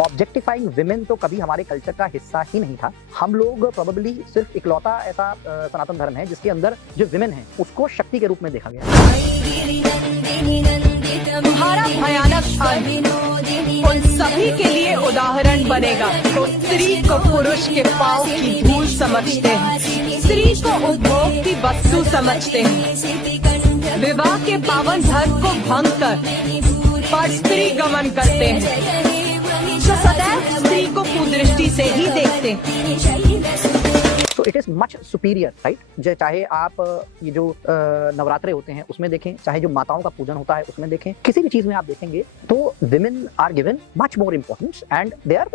Objectifying women तो कभी हमारे कल्चर का हिस्सा ही नहीं था। हम लोग प्रोबेबली सिर्फ इकलौता ऐसा सनातन धर्म है जिसके अंदर जो विमेन है उसको शक्ति के रूप में देखा गया। तुम्हारा भयानक छल उन सभी के लिए उदाहरण बनेगा तो स्त्री को पुरुष के पांव की धूल समझते हैं, स्त्री को उपभोग की वस्तु समझते हैं, विवाह के पावन धर्म को भंग कर पर स्त्री गमन करते हैं, तो सदैव स्त्री को कुदृष्टि से ही देखते हैं। तो it is much superior, right. चाहे आप ये जो नवरात्रे होते हैं उसमें देखें, चाहे जो माताओं का पूजन होता है उसमें देखें, किसी भी चीज में आप देखेंगे तो women are given much more importance and they are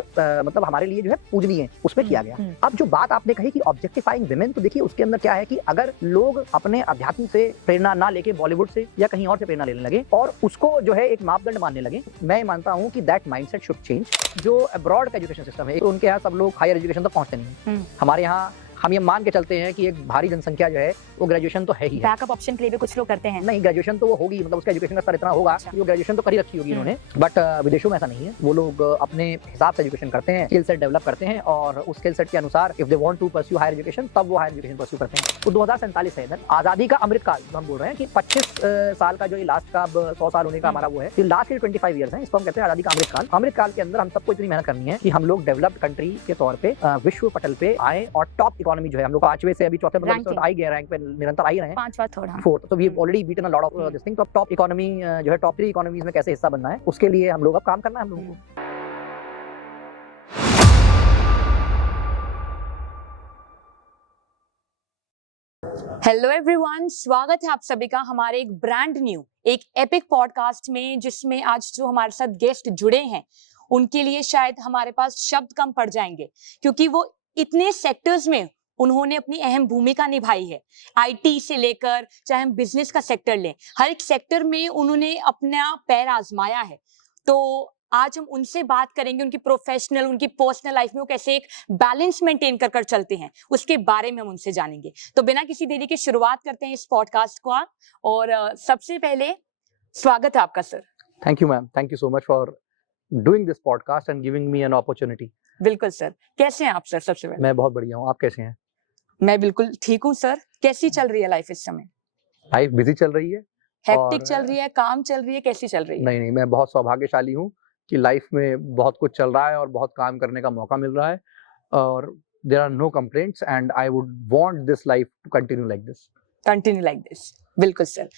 मतलब हमारे लिए जो है पूजनीय उसमें किया गया। अब जो बात आपने कही कि ऑब्जेक्टिफाइंग विमेन, तो देखिए उसके अंदर क्या है कि अगर लोग अपने अध्यात्म से प्रेरणा ना लेके बॉलीवुड से या कहीं और से प्रेरणा लेने लगे और उसको जो है एक मापदंड मानने लगे, मैं मानता हूँ कि दैट माइंडसेट शुड चेंज। जो अब्रॉड का एजुकेशन सिस्टम है तो उनके यहाँ सब लोग हायर एजुकेशन तक पहुंचते नहीं है। हमारे यहाँ हम ये मान के चलते हैं कि एक भारी जनसंख्या जो है वो ग्रेजुएशन तो है ही है। बैकअप ऑप्शन के लिए भी कुछ लोग करते हैं। नहीं, ग्रेजुएशन तो वो होगी, मतलब उसका एजुकेशन का स्तर इतना होगा कि वो ग्रेजुएशन तो कर ही रखी होगी उन्होंने। बट विदेशों में ऐसा नहीं है, वो लोग अपने हिसाब से एजुकेशन करते हैं, स्किल सेट डेवलप करते हैं और उस स्किल सेट के अनुसार if they want to pursue higher education तब वो हायर एजुकेशन परस्यू करते हैं। तो 2047 है इधर आजादी का अमृत काल जो हम बोल रहे हैं कि 25 साल का जो ये लास्ट का 100 साल होने का हमारा वो है, तो लास्ट के 25 ईयर्स है, इसको हम कहते हैं आजादी का अमृत काल। अमृत काल के अंदर हम सबको इतनी मेहनत करनी है कि हम लोग डेवलप्ड कंट्री के तौर पे विश्व पटल पे आए और टॉप इकोनॉमी जो है हम लोग 5वें से अभी चौथे मतलब आई गए, रैंक पे निरंतर आई रहे हैं, 5वां थोड़ा 4th, तो we have already beaten a lot of this thing. तो टॉप इकोनॉमी जो है टॉप 3 इकोनॉमीज में कैसे हिस्सा बनना है उसके लिए हम लोग अब काम करना है हम लोगों को। हेलो एवरीवन, स्वागत है आप सभी का हमारे एक ब्रांड न्यू एक एपिक पॉडकास्ट में, जिसमें आज जो हमारे साथ गेस्ट जुड़े हैं उनके लिए शायद हमारे पास शब्द कम पड़ जाएंगे, क्योंकि वो इतने सेक्टर्स में उन्होंने अपनी अहम भूमिका निभाई है। आईटी से लेकर चाहे हम बिजनेस का सेक्टर लें, हर एक सेक्टर में उन्होंने अपना पैर आजमाया है। तो आज हम उनसे बात करेंगे, उनकी प्रोफेशनल उनकी पर्सनल लाइफ में वो कैसे एक बैलेंस मेंटेन कर कर चलते हैं उसके बारे में हम उनसे जानेंगे। तो बिना किसी देरी के शुरुआत करते हैं इस पॉडकास्ट को। और सबसे पहले स्वागत है आपका sir. Thank you ma'am, thank you so much for doing this podcast and giving me an opportunity. बिल्कुल सर, कैसे हैं आप सर? सबसे पहले मैं बहुत बढ़िया हूँ, आप कैसे हैं? मैं बिल्कुल ठीक हूँ सर। कैसी चल रही है लाइफ इस समय? लाइफ बिजी चल रही है, हेक्टिक चल रही है, काम चल रही है, कैसी चल रही है? नहीं, मैं बहुत सौभाग्यशाली हूँ कि लाइफ में बहुत कुछ चल रहा है और बहुत काम करने का मौका मिल रहा है और there are no complaints and I would want this life to continue like this. बिल्कुल सर।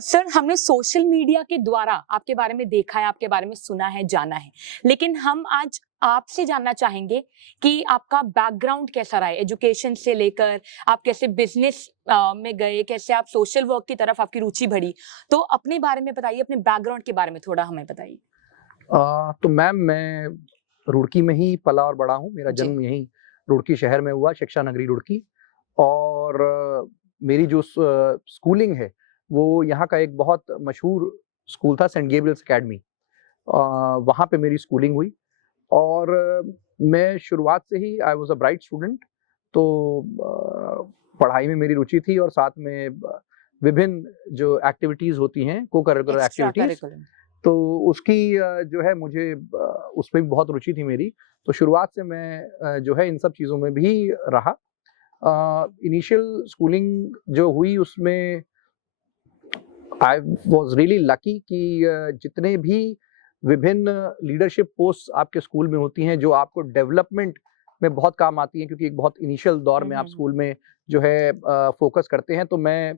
सर, हमने सोशल मीडिया के द्वारा आपके बारे में देखा है, आपके बारे में सुना है, जाना है, लेकिन हम आज आपसे जानना चाहेंगे कि आपका बैकग्राउंड कैसा रहा है, एजुकेशन से लेकर आप कैसे बिजनेस में गए, कैसे आप सोशल वर्क की तरफ आपकी रुचि बढ़ी। तो अपने बारे में बताइए, अपने बैकग्राउंड के बारे में थोड़ा हमें बताइए। तो मैम, मैं रुड़की में ही पला और बड़ा हूँ। मेरा जन्म यहीं रुड़की शहर में हुआ, शिक्षा नगरी रुड़की। और मेरी जो स्कूलिंग है वो यहाँ का एक बहुत मशहूर स्कूल था, सेंट गैब्रियल्स अकेडमी, वहाँ पे मेरी स्कूलिंग हुई। और मैं शुरुआत से ही I was a bright student, तो पढ़ाई में मेरी रुचि थी और साथ में विभिन्न जो एक्टिविटीज़ होती हैं, को करिकुलर एक्टिविटीज़, तो उसकी जो है मुझे उसमें भी बहुत रुचि थी मेरी। तो शुरुआत से मैं जो है इन सब चीज़ों में भी रहा। इनिशियल स्कूलिंग जो हुई उसमें आई वाज रियली लकी कि जितने भी विभिन्न लीडरशिप पोस्ट आपके स्कूल में होती हैं जो आपको डेवलपमेंट में बहुत काम आती हैं, क्योंकि एक बहुत इनिशियल दौर में आप स्कूल में जो है फोकस करते हैं। तो मैं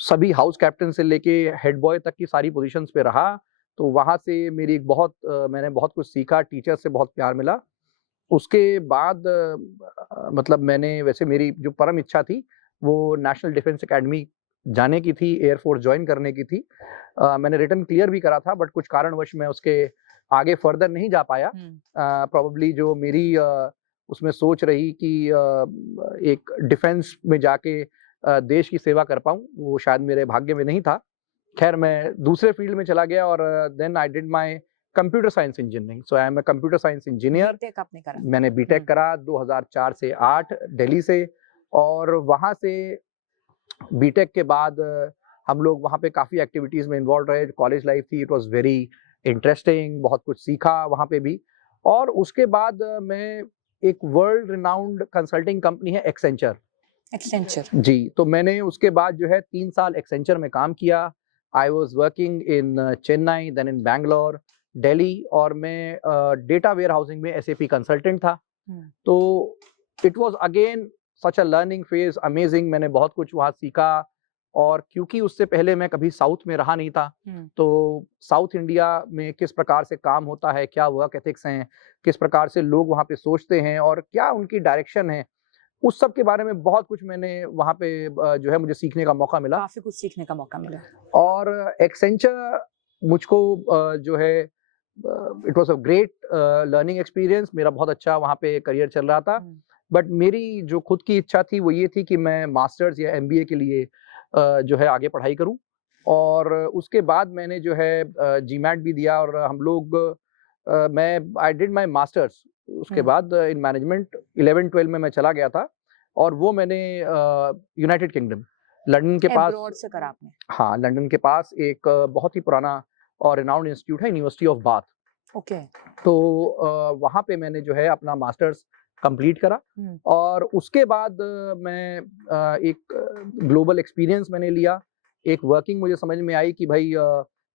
सभी हाउस कैप्टन से लेके हेड बॉय तक की सारी पोजीशंस पे रहा। तो वहाँ से मेरी एक मैंने बहुत कुछ सीखा, टीचर से बहुत प्यार मिला। उसके बाद मतलब मैंने, वैसे मेरी जो परम इच्छा थी वो नेशनल डिफेंस एकेडमी जाने की थी, एयरफोर्स ज्वाइन करने की थी। मैंने रिटन क्लियर भी करा था, बट कुछ कारणवश मैं उसके आगे फर्दर नहीं जा पाया। प्रोबेबली जो मेरी उसमें सोच रही कि एक डिफेंस में जाके देश की सेवा कर पाऊँ, वो शायद मेरे भाग्य में नहीं था। खैर, मैं दूसरे फील्ड में चला गया और then I did my computer science engineering. So I am a computer science engineer. BTech आपने करा? मैंने बीटेक करा 2004 से 8 दिल्ली से। और वहाँ से बीटेक के बाद हम लोग वहाँ पे काफ़ी एक्टिविटीज़ में इन्वॉल्व रहे। कॉलेज लाइफ थी, इट वाज वेरी इंटरेस्टिंग, बहुत कुछ सीखा वहाँ पे भी। और उसके बाद मैं एक वर्ल्ड रिनाउंड कंसल्टिंग कंपनी है एक्सेंचर जी, तो मैंने उसके बाद जो है 3 साल एक्सेंचर में काम किया। I was working in Chennai, then in Bangalore, Delhi, और मैं डेटा वेयर हाउसिंग में एसएपी कंसल्टेंट था। तो it was again such a learning phase, amazing. मैंने बहुत कुछ वहाँ सीखा, और क्योंकि उससे पहले मैं कभी साउथ में रहा नहीं था, तो साउथ इंडिया में किस प्रकार से काम होता है, क्या वर्क एथिक्स हैं, किस प्रकार से लोग वहाँ पे सोचते हैं और क्या उनकी डायरेक्शन है, उस सब के बारे में बहुत कुछ मैंने वहाँ पे जो है मुझे सीखने का मौका मिला। काफी कुछ सीखने का मौका मिला। और एक्सेंचर मुझको जो है it was a great learning experience. मेरा बहुत अच्छा वहाँ पे करियर चल रहा था, बट मेरी जो खुद की इच्छा थी वो ये थी कि मैं मास्टर्स या एमबीए के लिए जो है आगे पढ़ाई करूं। और उसके बाद मैंने जो है जीमैट भी दिया, और हम लोग मैं आई डिड माय मास्टर्स उसके बाद इन मैनेजमेंट। 11-12 में मैं चला गया था, और वो मैंने यूनाइटेड किंगडम लंदन के पास एब्रॉड से करा आपने? हाँ, लंदन के पास एक बहुत ही पुराना और रिनाउंड इंस्टीट्यूट है, यूनिवर्सिटी ऑफ बाथ। ओके। तो वहाँ पे मैंने जो है अपना मास्टर्स कंप्लीट करा, और उसके बाद मैं एक ग्लोबल एक्सपीरियंस मैंने लिया। एक वर्किंग मुझे समझ में आई कि भाई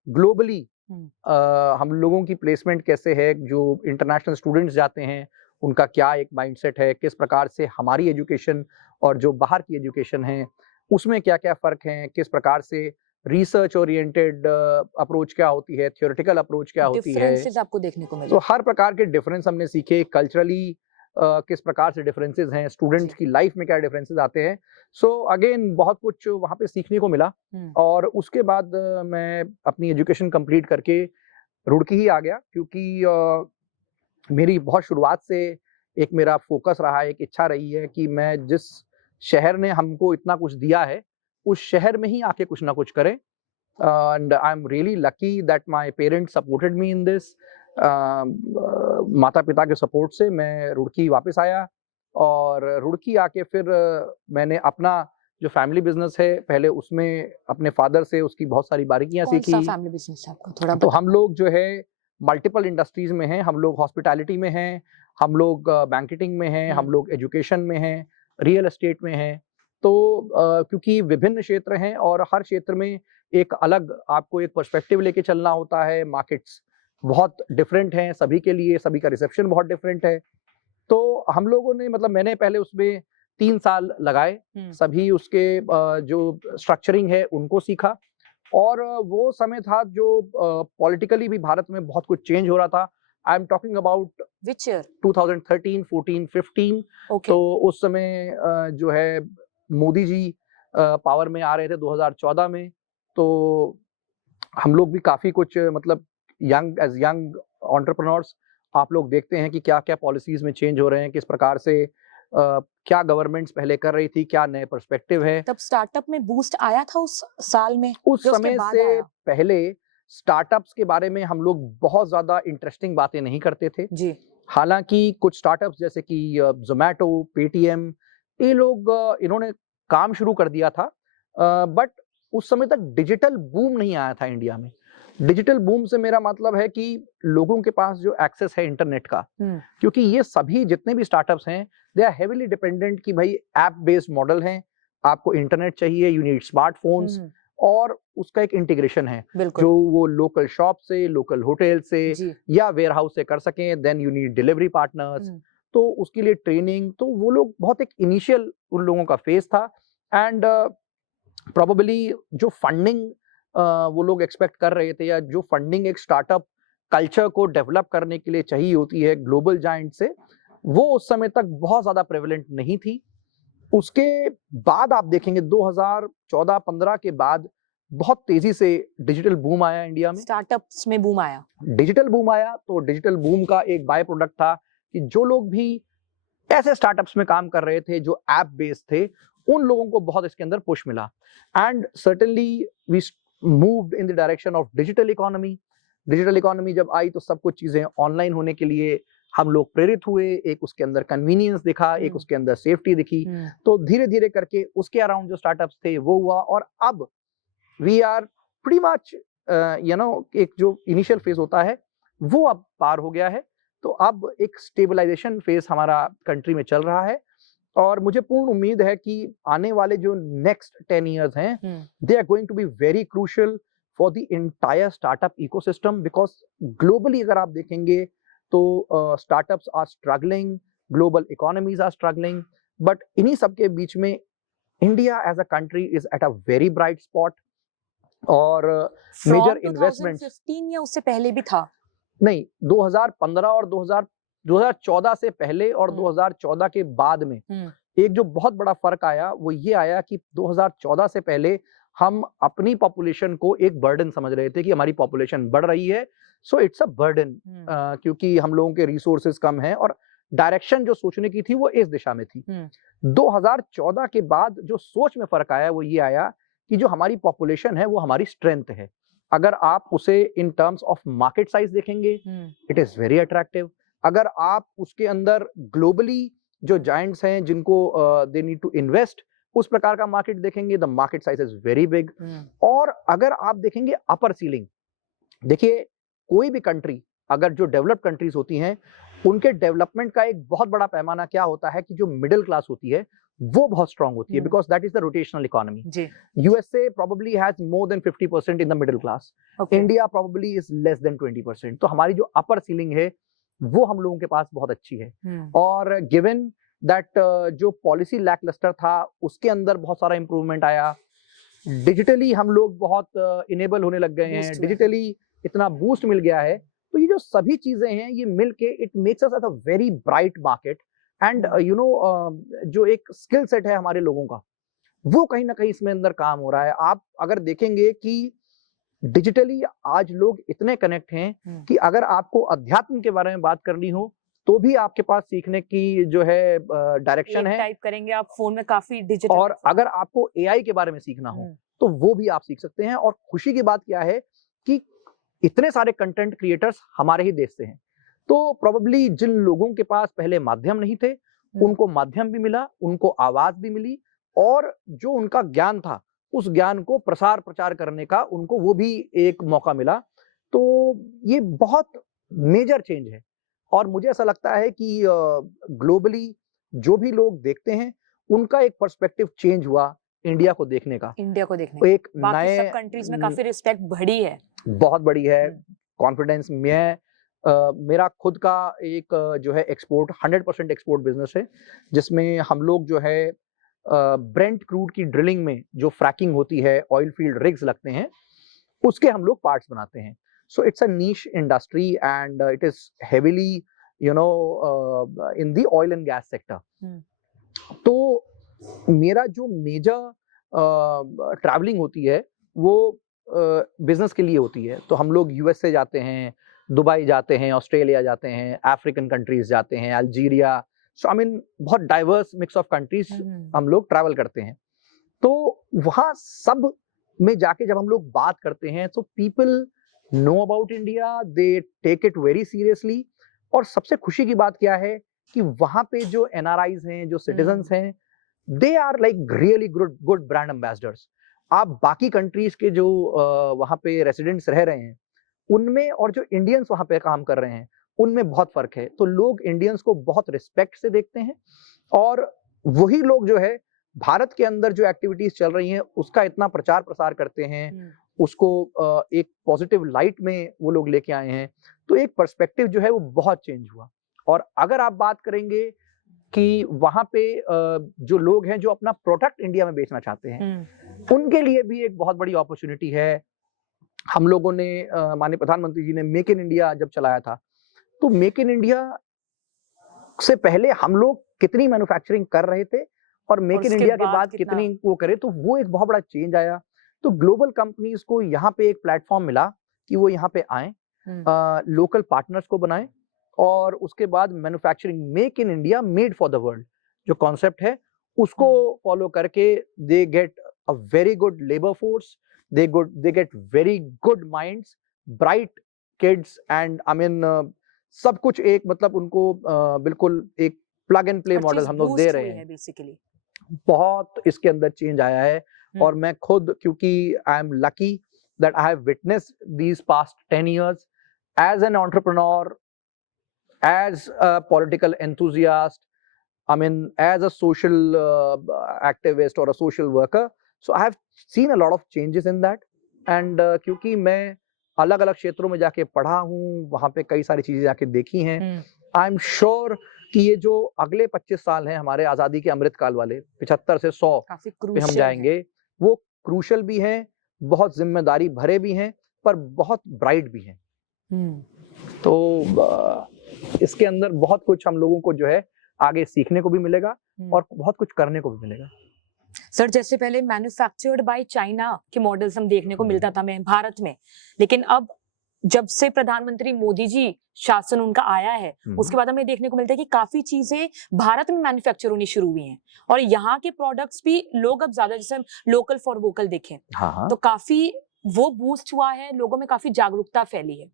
ग्लोबली हम लोगों की प्लेसमेंट कैसे है, जो इंटरनेशनल स्टूडेंट्स जाते हैं उनका क्या एक माइंडसेट है, किस प्रकार से हमारी एजुकेशन और जो बाहर की एजुकेशन है उसमें क्या क्या फ़र्क हैं, किस प्रकार से रिसर्च ओरिएंटेड अप्रोच क्या होती है, थ्योरेटिकल अप्रोच क्या होती है। डिफरेंसेस आपको देखने को मिले? तो हर प्रकार के डिफरेंस हमने सीखे, कल्चरली किस प्रकार से डिफरेंसेस हैं, स्टूडेंट्स की लाइफ में क्या डिफरेंसेस आते हैं। सो अगेन बहुत कुछ वहाँ पे सीखने को मिला। और उसके बाद मैं अपनी एजुकेशन कंप्लीट करके रुड़की ही आ गया, क्योंकि मेरी बहुत शुरुआत से एक मेरा फोकस रहा है, एक इच्छा रही है कि मैं जिस शहर ने हमको इतना कुछ दिया है उस शहर में ही आके कुछ ना कुछ करें। And I am really lucky that my parents supported me in this. माता पिता के सपोर्ट से मैं रुड़की वापस आया, और रुड़की आके फिर मैंने अपना जो फैमिली बिजनेस है पहले उसमें अपने फादर से उसकी बहुत सारी बारीकियां सीखी। कौन सा फैमिली बिजनेस है आपका, थोड़ा तो हम लोग जो है मल्टीपल इंडस्ट्रीज में हैं, हम लोग हॉस्पिटैलिटी में हैं, हम लोग बैंकेटिंग में हैं, हम लोग एजुकेशन में हैं, रियल एस्टेट में हैं। तो क्योंकि विभिन्न क्षेत्र हैं और हर क्षेत्र में एक अलग आपको एक पर्सपेक्टिव लेके चलना होता है, मार्केट्स बहुत डिफरेंट हैं सभी के लिए, सभी का रिसेप्शन बहुत डिफरेंट है। तो हम लोगों ने मतलब मैंने पहले उसमें 3 साल लगाए, सभी उसके जो स्ट्रक्चरिंग है उनको सीखा। और वो समय था जो पॉलिटिकली भी भारत में बहुत कुछ चेंज हो रहा था। आई am talking about which year? 2013, 14, 15। तो उस समय जो है मोदी जी पावर में आ रहे थे 2014 में। तो हम लोग भी काफी कुछ मतलब यंग एंटरप्रेन्योर्स आप लोग देखते हैं कि क्या क्या पॉलिसीज में चेंज हो रहे हैं, किस प्रकार से क्या गवर्नमेंट्स पहले कर रही थी, क्या नए पर्सपेक्टिव है। तब स्टार्टअप में बूस्ट आया था उस साल में? उस समय से पहले स्टार्टअप्स के बारे में हम लोग बहुत ज्यादा इंटरेस्टिंग बातें नहीं करते थे जी। हालांकि कुछ स्टार्टअप्स जैसे कि जोमैटो, पेटीएम, ये लोग इन्होंने काम शुरू कर दिया था, बट उस समय तक डिजिटल बूम नहीं आया था इंडिया में। डिजिटल बूम से मेरा मतलब है कि लोगों के पास जो एक्सेस है इंटरनेट का, क्योंकि ये सभी जितने भी स्टार्टअप्स हैं दे आर हेवीली डिपेंडेंट कि भाई ऐप बेस्ड मॉडल हैं, आपको इंटरनेट चाहिए, यू नीड स्मार्टफोन्स, और उसका एक इंटीग्रेशन है जो वो लोकल शॉप से, लोकल होटल से या वेयर हाउस से कर सकें। Then you need delivery partners, तो उसके लिए ट्रेनिंग। तो वो लोग बहुत एक इनिशियल उन लोगों का फेज था। एंड प्रोबेबली जो फंडिंग वो लोग एक्सपेक्ट कर रहे थे, या जो फंडिंग एक स्टार्टअप कल्चर को डेवलप करने के लिए चाहिए होती है ग्लोबल जायंट से, वो उस समय तक बहुत ज्यादा प्रेवलेंट नहीं थी। उसके बाद आप देखेंगे 2014-15 के बाद बहुत तेजी से डिजिटल बूम आया इंडिया में, स्टार्टअप्स में बूम आया, डिजिटल बूम आया। तो डिजिटल बूम का एक बाय प्रोडक्ट था कि जो लोग भी ऐसे स्टार्टअप्स में काम कर रहे थे जो ऐप बेस्ड थे, उन लोगों को बहुत इसके अंदर पुश मिला। And certainly we moved in the direction of digital economy. Digital economy जब आई तो सब कुछ चीजें ऑनलाइन होने के लिए हम लोग प्रेरित हुए, एक उसके अंदर कन्वीनियंस दिखा, एक उसके अंदर सेफ्टी दिखी। तो धीरे धीरे करके उसके अराउंड जो स्टार्टअप्स थे वो हुआ, और अब वी आर प्रीटी मच एक जो इनिशियल फेज होता है वो अब पार हो गया है। तो अब एक स्टेबलाइजेशन फेज हमारा कंट्री में चल रहा है और मुझे पूर्ण उम्मीद है कि आने वाले जो नेक्स्ट 10 इयर्स हैं they are going to be very crucial for the entire startup ecosystem, because globally अगर आप देखेंगे तो startups are struggling, global economies are struggling, but इन्हीं सब के बीच में India as a country is at a very bright spot. और मेजर इन्वेस्टमेंट्स 2015 या उससे पहले भी था? नहीं, 2015 और 2014 से पहले और 2014 के बाद में एक जो बहुत बड़ा फर्क आया वो ये आया कि 2014 से पहले हम अपनी पॉपुलेशन को एक बर्डन समझ रहे थे कि हमारी पॉपुलेशन बढ़ रही है, सो इट्स अ बर्डन, क्योंकि हम लोगों के रिसोर्सेज कम हैं और डायरेक्शन जो सोचने की थी वो इस दिशा में थी। 2014 के बाद जो सोच में फर्क आया वो ये आया कि जो हमारी पॉपुलेशन है वो हमारी स्ट्रेंथ है। अगर आप उसे in terms of market size देखेंगे इट इज वेरी अट्रैक्टिव। अगर आप उसके अंदर ग्लोबली जो जायंट्स हैं जिनको दे नीड टू इन्वेस्ट उस प्रकार का मार्केट देखेंगे, the market size is very big. और अगर आप देखेंगे अपर सीलिंग, देखिए कोई भी कंट्री, अगर जो डेवलप्ड कंट्रीज होती हैं उनके डेवलपमेंट का एक बहुत बड़ा पैमाना क्या होता है कि जो मिडिल क्लास होती है वो बहुत स्ट्रांग होती है, because that is the rotational economy. USA probably has more than 50% in the middle class, India probably is less than 20%। तो हमारी जो अपर सीलिंग है वो हम लोगों के पास बहुत अच्छी है। और गिवन दैट जो पॉलिसी लैकलस्टर था उसके अंदर बहुत सारा इंप्रूवमेंट आया, डिजिटली हम लोग बहुत इनेबल होने लग गए हैं, डिजिटली इतना बूस्ट मिल गया है। तो ये जो सभी चीजें हैं ये मिलके it makes us at a very bright market and जो एक स्किल सेट है हमारे लोगों का वो कहीं ना कहीं इसमें अंदर काम हो रहा है। आप अगर देखेंगे कि डिजिटली आज लोग इतने कनेक्ट हैं कि अगर आपको अध्यात्म के बारे में बात करनी हो तो भी आपके पास सीखने की जो है डायरेक्शन है, टाइप करेंगे आप फोन में काफी डिजिटल। और अगर आपको एआई के बारे में सीखना हो तो वो भी आप सीख सकते हैं। और खुशी की बात क्या है कि इतने सारे कंटेंट क्रिएटर्स हमारे ही देश से हैं, तो प्रोबेबली जिन लोगों के पास पहले माध्यम नहीं थे उनको माध्यम भी मिला, उनको आवाज भी मिली, और जो उनका ज्ञान था उस ज्ञान को प्रसार प्रचार करने का उनको वो भी एक मौका मिला। तो ये बहुत मेजर चेंज है और मुझे ऐसा लगता है कि ग्लोबली जो भी लोग देखते हैं उनका एक पर्सपेक्टिव चेंज हुआ इंडिया को देखने का। एक नए सब कंट्रीज में काफी रिस्पेक्ट बढ़ी है, बहुत बड़ी है, कॉन्फिडेंस में। मेरा खुद का एक जो है एक्सपोर्ट 100% एक्सपोर्ट बिजनेस है, जिसमें हम लोग जो है ब्रेंट क्रूड की ड्रिलिंग में जो फ्रैकिंग होती है, ऑयल फील्ड रिग्स लगते हैं, उसके हम लोग पार्ट्स बनाते हैं। So it's a niche industry and it is heavily in the oil and gas sector. तो मेरा जो मेजर ट्रैवलिंग होती है वो बिजनेस के लिए होती है। तो हम लोग यूएसए जाते हैं, दुबई जाते हैं, ऑस्ट्रेलिया जाते हैं, अफ्रीकन कंट्रीज जाते हैं, अल्जीरिया, सो आई मीन बहुत डाइवर्स मिक्स ऑफ कंट्रीज हम लोग ट्रैवल करते हैं। तो वहाँ सब में जाके जब हम लोग बात करते हैं तो people know about India, they take it very seriously. और सबसे खुशी की बात क्या है कि वहाँ पे जो एनआरआईज हैं, जो सिटीजन्स हैं, they are like really good brand ambassadors. आप बाकी कंट्रीज के जो वहाँ पे रेसिडेंट्स रह रहे हैं उनमें और जो इंडियंस वहाँ पे काम कर रहे हैं उनमें बहुत फर्क है। तो लोग इंडियंस को बहुत रिस्पेक्ट से देखते हैं और वही लोग जो है भारत के अंदर जो एक्टिविटीज चल रही हैं उसका इतना प्रचार प्रसार करते हैं, उसको एक पॉजिटिव लाइट में वो लोग लेके आए हैं। तो एक पर्सपेक्टिव जो है वो बहुत चेंज हुआ। और अगर आप बात करेंगे कि वहाँ पे जो लोग हैं जो अपना प्रोडक्ट इंडिया में बेचना चाहते हैं उनके लिए भी एक बहुत बड़ी अपॉर्चुनिटी है। हम लोगों ने माननीय प्रधानमंत्री जी ने मेक इन इंडिया जब चलाया था, तो मेक इन इंडिया से पहले हम लोग कितनी मैन्युफैक्चरिंग कर रहे थे और मेक इन इंडिया के बाद कितनी वो करे, तो वो एक बहुत बड़ा चेंज आया। तो ग्लोबल कंपनीज को यहाँ पे एक प्लेटफॉर्म मिला कि वो यहाँ पे आए, लोकल पार्टनर्स को बनाएं और उसके बाद manufacturing make in India made for the world जो कॉन्सेप्ट है उसको फॉलो करके they get a very good labour force, they get very good minds, bright kids and I mean सब कुछ एक मतलब उनको बिल्कुल एक प्लग एंड प्ले मॉडल हम लोग दे रहे हैं। बेसिकली बहुत इसके अंदर चेंज आया है। और मैं खुद क्योंकि आई am lucky that I have witnessed these past 10 years as an entrepreneur, as a political enthusiast, I mean, as a social activist or a social worker. So I have seen a lot of changes in that. And क्योंकि मैं अलग अलग क्षेत्रों में जाके पढ़ा हूँ, वहाँ पे कई सारी चीजें जाके देखी हैं, आई एम श्योर कि ये जो अगले 25 साल हैं हमारे आज़ादी के अमृत काल वाले 75 से 100 पे हम जाएंगे, वो क्रूशल भी हैं, बहुत जिम्मेदारी भरे भी हैं, पर बहुत ब्राइट भी हैं। तो इसके अंदर बहुत कुछ हम लोगों को जो है आगे सीखने को भी मिलेगा और बहुत कुछ करने को भी मिलेगा। सर, जैसे पहले मैन्युफैक्चर्ड बाय चाइना के मॉडल्स हम देखने को मिलता था भारत में, लेकिन अब जब से प्रधानमंत्री मोदी जी शासन उनका आया है, उसके बाद हमें देखने को मिलता है कि काफी चीजें भारत में मैन्युफैक्चर होनी शुरू हुई हैं और यहाँ के प्रोडक्ट्स भी लोग अब ज्यादा, जैसे लोकल फॉर वोकल देखें, तो काफी वो बूस्ट हुआ है, लोगों में काफी जागरूकता फैली है।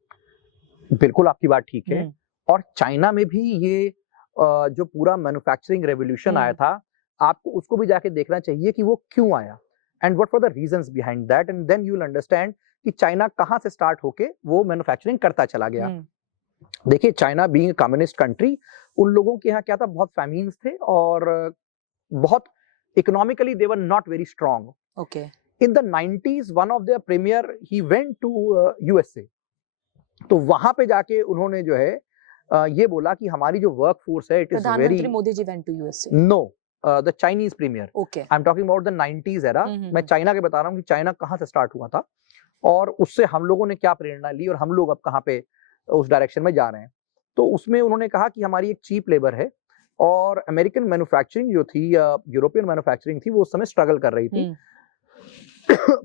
बिल्कुल आपकी बात ठीक है। और चाइना में भी ये जो पूरा मैन्युफैक्चरिंग रेवोल्यूशन आया था, आपको उसको भी जाके देखना चाहिए कि वो क्यों आया and what were the reasons behind that, and then you will understand कि चाइना कहाँ से स्टार्ट होके वो मैन्युफैक्चरिंग करता चला गया। देखिए, चाइना बीइंग कम्युनिस्ट कंट्री, उन लोगों के यहाँ क्या था, बहुत फैमिन्स थे और बहुत economically they were not very strong. Okay. In the 90s one of their premier he went to USA, तो वहां पे जाके उन्होंने जो है ये बोला कि हमारी जो वर्क फोर्स है, इट इज वेरी, प्रधानमंत्री Modi ji went to USA? No, the Chinese premier. Okay, I am talking about the 90s era. मैं चाइना के बता रहा हूँ कि चाइना कहाँ से स्टार्ट हुआ था और उससे हम लोगों ने क्या प्रेरणा ली और हम लोग अब कहाँ पे उस डायरेक्शन में जा रहे हैं। तो उसमें उन्होंने कहा कि हमारी एक चीप लेबर है और अमेरिकन मैन्युफैक्चरिंग जो थी, यूरोपियन मैन्युफैक्चरिंग थी, वो उस समय स्ट्रगल कर रही थी।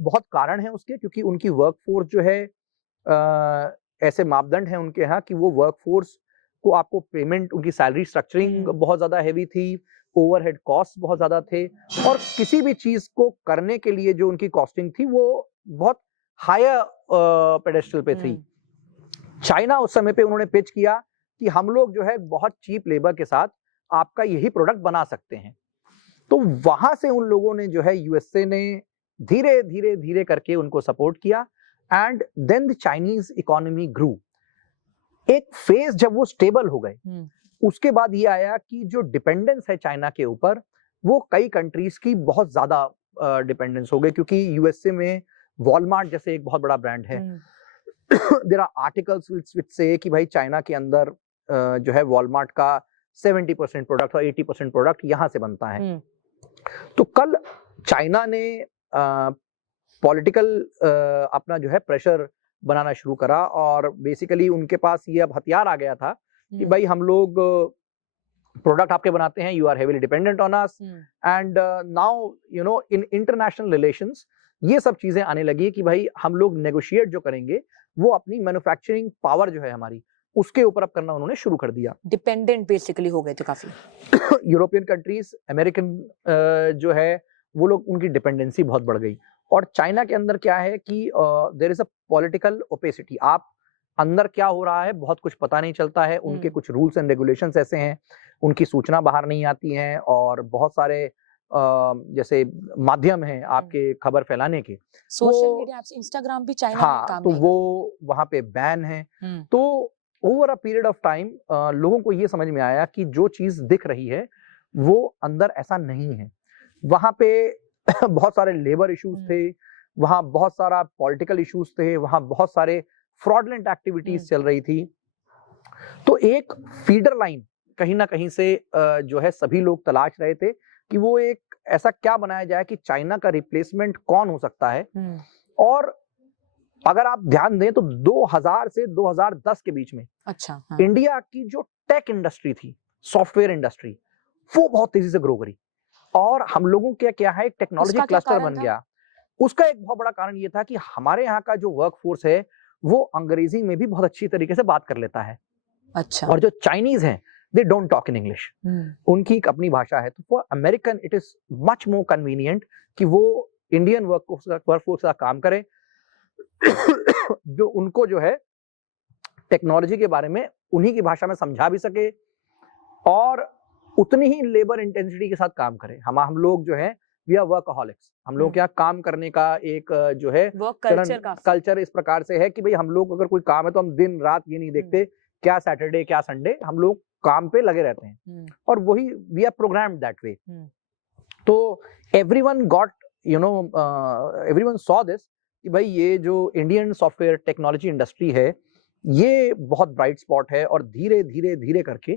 बहुत कारण है उसके, क्योंकि उनकी वर्क फोर्स जो है, ऐसे मापदंड हैं उनके यहाँ कि वो वर्क फोर्स को आपको पेमेंट, उनकी सैलरी स्ट्रक्चरिंग बहुत ज्यादा हैवी थी, ओवरहेड कॉस्ट बहुत ज्यादा थे और किसी भी चीज को करने के लिए जो उनकी कॉस्टिंग थी वो बहुत हायर पेडेस्टल पे थी। चाइना उस समय पे उन्होंने पिच किया कि हम लोग जो है बहुत चीप लेबर के साथ आपका यही प्रोडक्ट बना सकते हैं। तो वहां से उन लोगों ने जो है, यूएसए ने धीरे धीरे धीरे करके उनको सपोर्ट किया and then the Chinese economy grew. एक फेज जब वो स्टेबल हो गए, उसके बाद ये आया कि जो डिपेंडेंस है चाइना के ऊपर, वो कई कंट्रीज की बहुत ज्यादा डिपेंडेंस हो गई, क्योंकि यूएसए में वॉलमार्ट जैसे एक बहुत बड़ा ब्रांड है। देयर आर आर्टिकल्स व्हिच से कि भाई चाइना के अंदर जो है वॉलमार्ट का 70% प्रोडक्ट और 80% प्रोडक्ट यहाँ से बनता है। तो कल चाइना ने पॉलिटिकल अपना जो है प्रेशर बनाना शुरू करा और बेसिकली उनके पास ये अब हथियार आ गया था कि भाई हम लोग प्रोडक्ट आपके बनाते हैं, you are heavily dependent on us, and now you know in international relations ये सब चीजें आने लगी कि भाई हम लोग नेगोशिएट जो करेंगे वो अपनी मैन्युफैक्चरिंग पावर जो है हमारी, उसके ऊपर अब करना उन्होंने शुरू कर दिया। डिपेंडेंट बेसिकली हो गए थे काफी। यूरोपियन कंट्रीज, अमेरिकन जो है वो लोग, उनकी डिपेंडेंसी बहुत बढ़ गई। और चाइना के अंदर क्या है कि there is a political opacity, आप अंदर क्या हो रहा है बहुत कुछ पता नहीं चलता है। उनके कुछ रूल्स एंड रेगुलेशंस ऐसे हैं, उनकी सूचना बाहर नहीं आती है और बहुत सारे जैसे माध्यम हैं आपके खबर फैलाने के, सोशल मीडिया ऐप्स, इंस्टाग्राम भी चाइना में काम तो वो वहां पे बैन है। तो over a period of time लोगों को ये समझ में आया कि जो चीज दिख रही है वो अंदर ऐसा नहीं है। वहां पे बहुत सारे लेबर इश्यूज थे, वहां बहुत सारा पॉलिटिकल इश्यूज थे, वहां बहुत सारे फ्रॉडलेंट एक्टिविटीज चल रही थी। तो एक फीडर लाइन कहीं ना कहीं से जो है सभी लोग तलाश रहे थे कि वो एक ऐसा क्या बनाया जाए कि चाइना का रिप्लेसमेंट कौन हो सकता है। और अगर आप ध्यान दें तो 2000 से 2010 के बीच में इंडिया की जो टेक इंडस्ट्री थी, सॉफ्टवेयर इंडस्ट्री, वो बहुत तेजी से ग्रो करी और हम लोगों के क्या है, टेक्नोलॉजी क्लस्टर बन गया। उसका एक बहुत बड़ा कारण ये था कि हमारे यहाँ का जो वर्क फोर्स है वो अंग्रेजी में भी बहुत अच्छी तरीके से बात कर लेता है। अच्छा। और जो चाइनीज हैं, they don't talk in English, उनकी एक अपनी भाषा है। तो for American it is much more convenient कि वो इंडियन वर्क फोर्स का काम करे जो उनको जो है टेक्नोलॉजी के बारे में उन्हीं की भाषा में समझा भी सके और उतनी ही लेबर इंटेंसिटी के साथ काम करे। हम लोग जो है वी आर वर्कaholics। हम लोग क्या काम करने का एक जो है वर्क कल्चर कल्चर इस प्रकार से है कि भाई हम लोग अगर कोई काम है तो हम दिन रात ये नहीं देखते क्या सैटरडे क्या संडे, हम लोग काम पे लगे रहते हैं और वही we are programmed that way. तो everyone got everyone saw this कि भाई ये जो इंडियन सॉफ्टवेयर टेक्नोलॉजी इंडस्ट्री है ये बहुत ब्राइट स्पॉट है और धीरे धीरे धीरे करके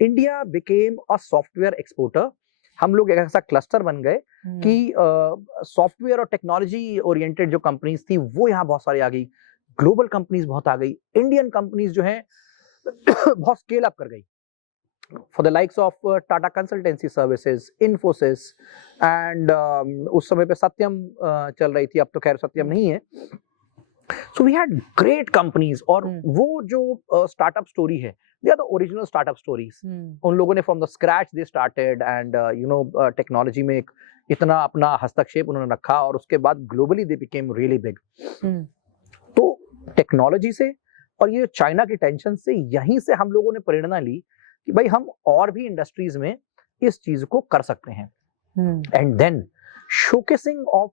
India became a software exporter. हम लोग एक ऐसा क्लस्टर बन गए कि सॉफ्टवेयर और टेक्नोलॉजी ओरिएंटेड जो कंपनीज थी वो यहाँ बहुत सारी आ गई, ग्लोबल कंपनीज बहुत आ गई, इंडियन कंपनीज जो हैं बहुत स्केल अप कर गई। For the likes of Tata Consultancy Services, Infosys and उस समय पे सत्यम चल रही थी, अब तो खैर सत्यम नहीं है। So we had great companies और वो जो startup story है, they are the original startup stories। उन लोगों ने from the scratch they started and technology में एक इतना अपना हस्तक्षेप उन्होंने रखा और उसके बाद globally they became really big। तो टेक्नोलॉजी से और ये चाइना की टेंशन से यहीं से हम लोगों ने प्रेरणा ली कि भाई हम और भी इंडस्ट्रीज में इस चीज को कर सकते हैं। And then showcasing of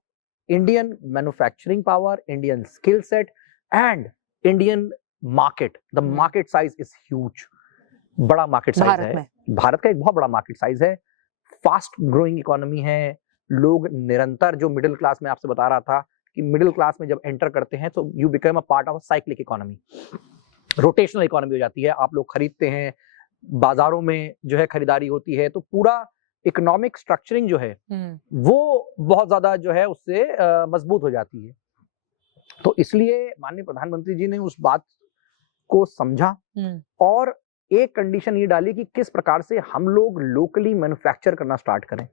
Indian manufacturing power, Indian skill set and Indian market. The market size is huge, बड़ा मार्केट साइज है, भारत का एक बहुत बड़ा मार्केट साइज है, फास्ट ग्रोइंग इकोनॉमी है, लोग निरंतर, जो मिडिल क्लास में आपसे बता रहा था कि मिडिल क्लास में जब एंटर करते हैं तो you become a part of a cyclic economy, rotational economy हो जाती है, आप लोग खरीदते हैं, बाजारों में जो है खरीदारी होती है, तो पूरा इकोनॉमिक स्ट्रक्चरिंग जो है वो बहुत ज्यादा जो है उससे मजबूत हो जाती है। तो इसलिए माननीय प्रधानमंत्री जी ने उस बात को समझा और एक कंडीशन ये डाली कि किस प्रकार से हम लोग लोकली मैन्युफैक्चर करना स्टार्ट करें।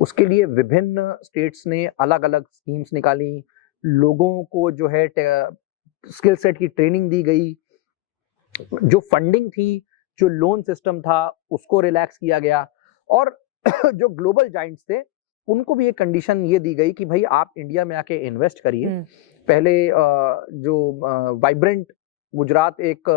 उसके लिए विभिन्न स्टेट्स ने अलग अलग स्कीम्स निकाली, लोगों को जो है स्किल सेट की ट्रेनिंग दी गई, जो फंडिंग थी, जो लोन सिस्टम था उसको रिलैक्स किया गया और जो ग्लोबल जाइंट्स थे उनको भी एक कंडीशन ये दी गई कि भाई आप इंडिया में आके इन्वेस्ट करिए। पहले जो वाइब्रेंट गुजरात एक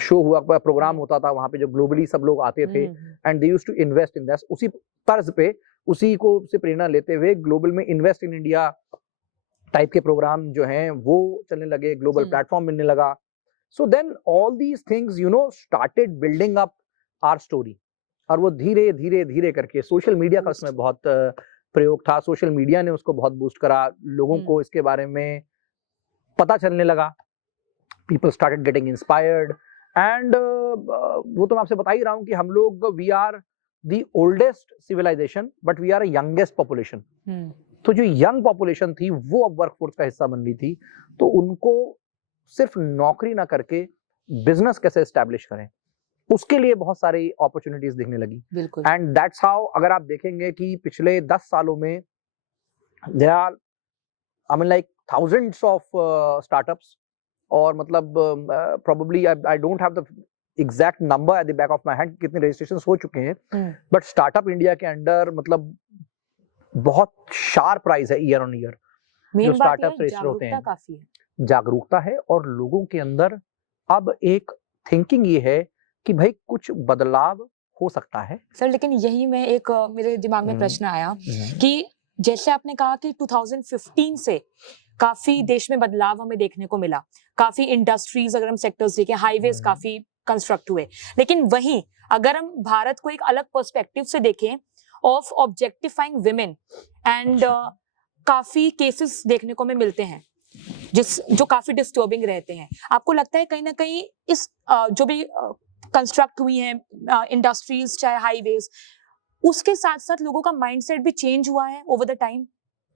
शो हुआ, प्रोग्राम होता था, वहां पे जो ग्लोबली सब लोग आते थे and they used to invest in this, उसी तर्ज पे उसी को से प्रेरणा लेते हुए ग्लोबल में इन्वेस्ट इन इंडिया टाइप के प्रोग्राम जो हैं वो चलने लगे, ग्लोबल प्लेटफॉर्म मिलने लगा। So then all these things, started building up our story। और वो धीरे धीरे धीरे करके सोशल मीडिया का उसमें बहुत प्रयोग था, सोशल मीडिया ने उसको बहुत बूस्ट करा, लोगों को इसके बारे में पता चलने लगा, people started getting inspired and वो तो मैं आपसे बता ही रहा हूँ कि हम लोग we are the oldest civilization but we are a youngest population। तो जो यंग पॉपुलेशन थी वो अब वर्कफोर्स का हिस्सा बन रही थी, तो उनको सिर्फ नौकरी ना करके बिजनेस कैसे एस्टैब्लिश करें, उसके लिए बहुत सारी अपॉर्चुनिटीज दिखने लगी। एंड दैट्स हाउ, अगर आप देखेंगे कि पिछले 10 सालों में there are I mean like thousands of startups, और मतलब probably I don't have the exact number at the back of my hand कितने रजिस्ट्रेशंस हो चुके हैं, बट स्टार्टअप इंडिया के अंडर मतलब बहुत शार्प राइज है ईयर ऑन ईयर जो स्टार्टअप्स रजिस्टर होते हैं। काफी है, जागरूकता है और लोगों के अंदर अब एक थिंकिंग ये है कि भाई कुछ बदलाव हो सकता है। सर लेकिन यही में एक मेरे दिमाग में प्रश्न आया कि जैसे आपने कहा कि 2015 से काफी देश में बदलाव हमें देखने को मिला, काफी इंडस्ट्रीज, अगर हम सेक्टर्स देखें, हाईवेज काफी कंस्ट्रक्ट हुए, लेकिन वहीं अगर हम भारत को एक अलग पर्सपेक्टिव से देखें ऑफ ऑब्जेक्टिफाइंग विमेन एंड काफी केसेस देखने को हमें मिलते हैं जो काफी डिस्टर्बिंग रहते हैं। आपको लगता है कहीं ना कहीं इस जो भी कंस्ट्रक्ट हुई हैं इंडस्ट्रीज चाहे हाईवेज, उसके साथ साथ लोगों का माइंडसेट भी चेंज हुआ है ओवर द टाइम?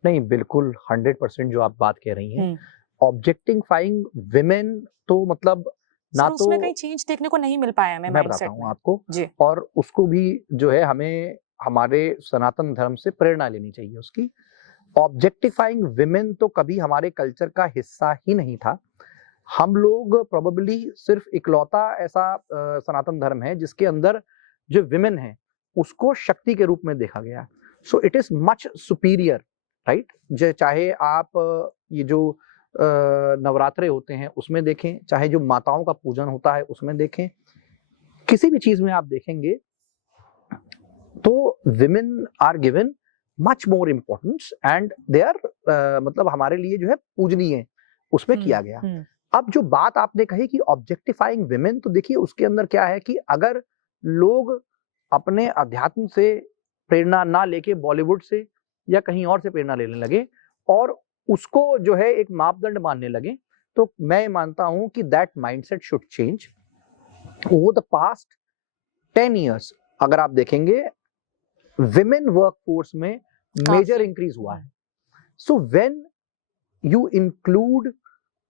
नहीं, बिल्कुल 100% जो आप बात कह रही हैं, ऑब्जेक्टिफाइंग विमेन, तो मतलब ना तो उसमें कहीं चेंज देखने को नहीं मिल पाया मैं बताता हूँ आपको जी। और उसको भी जो है हमें हमारे सनातन धर्म से प्रेरणा लेनी चाहिए उसकी। ऑब्जेक्टिफाइंग विमेन तो कभी हमारे कल्चर का हिस्सा ही नहीं था। हम लोग प्रोबेबली सिर्फ इकलौता ऐसा सनातन धर्म है जिसके अंदर जो विमेन है उसको शक्ति के रूप में देखा गया। So it is much superior, right. चाहे आप ये जो नवरात्रे होते हैं उसमें देखें, चाहे जो माताओं का पूजन होता है उसमें देखें, किसी भी चीज में आप देखेंगे तो women are given much more importance and they are मतलब हमारे लिए जो है पूजनीय उसमें किया गया। अब जो बात आपने कही कि ऑब्जेक्टिफाइंग विमेन, तो देखिए उसके अंदर क्या है कि अगर लोग अपने अध्यात्म से प्रेरणा ना लेके बॉलीवुड से या कहीं और से प्रेरणा लेने लगे और उसको जो है एक मापदंड मानने लगे, तो मैं मानता हूं कि that mindset should change. Over the past 10 years अगर आप देखेंगे विमेन वर्कफोर्स में मेजर इंक्रीज हुआ है। So when you include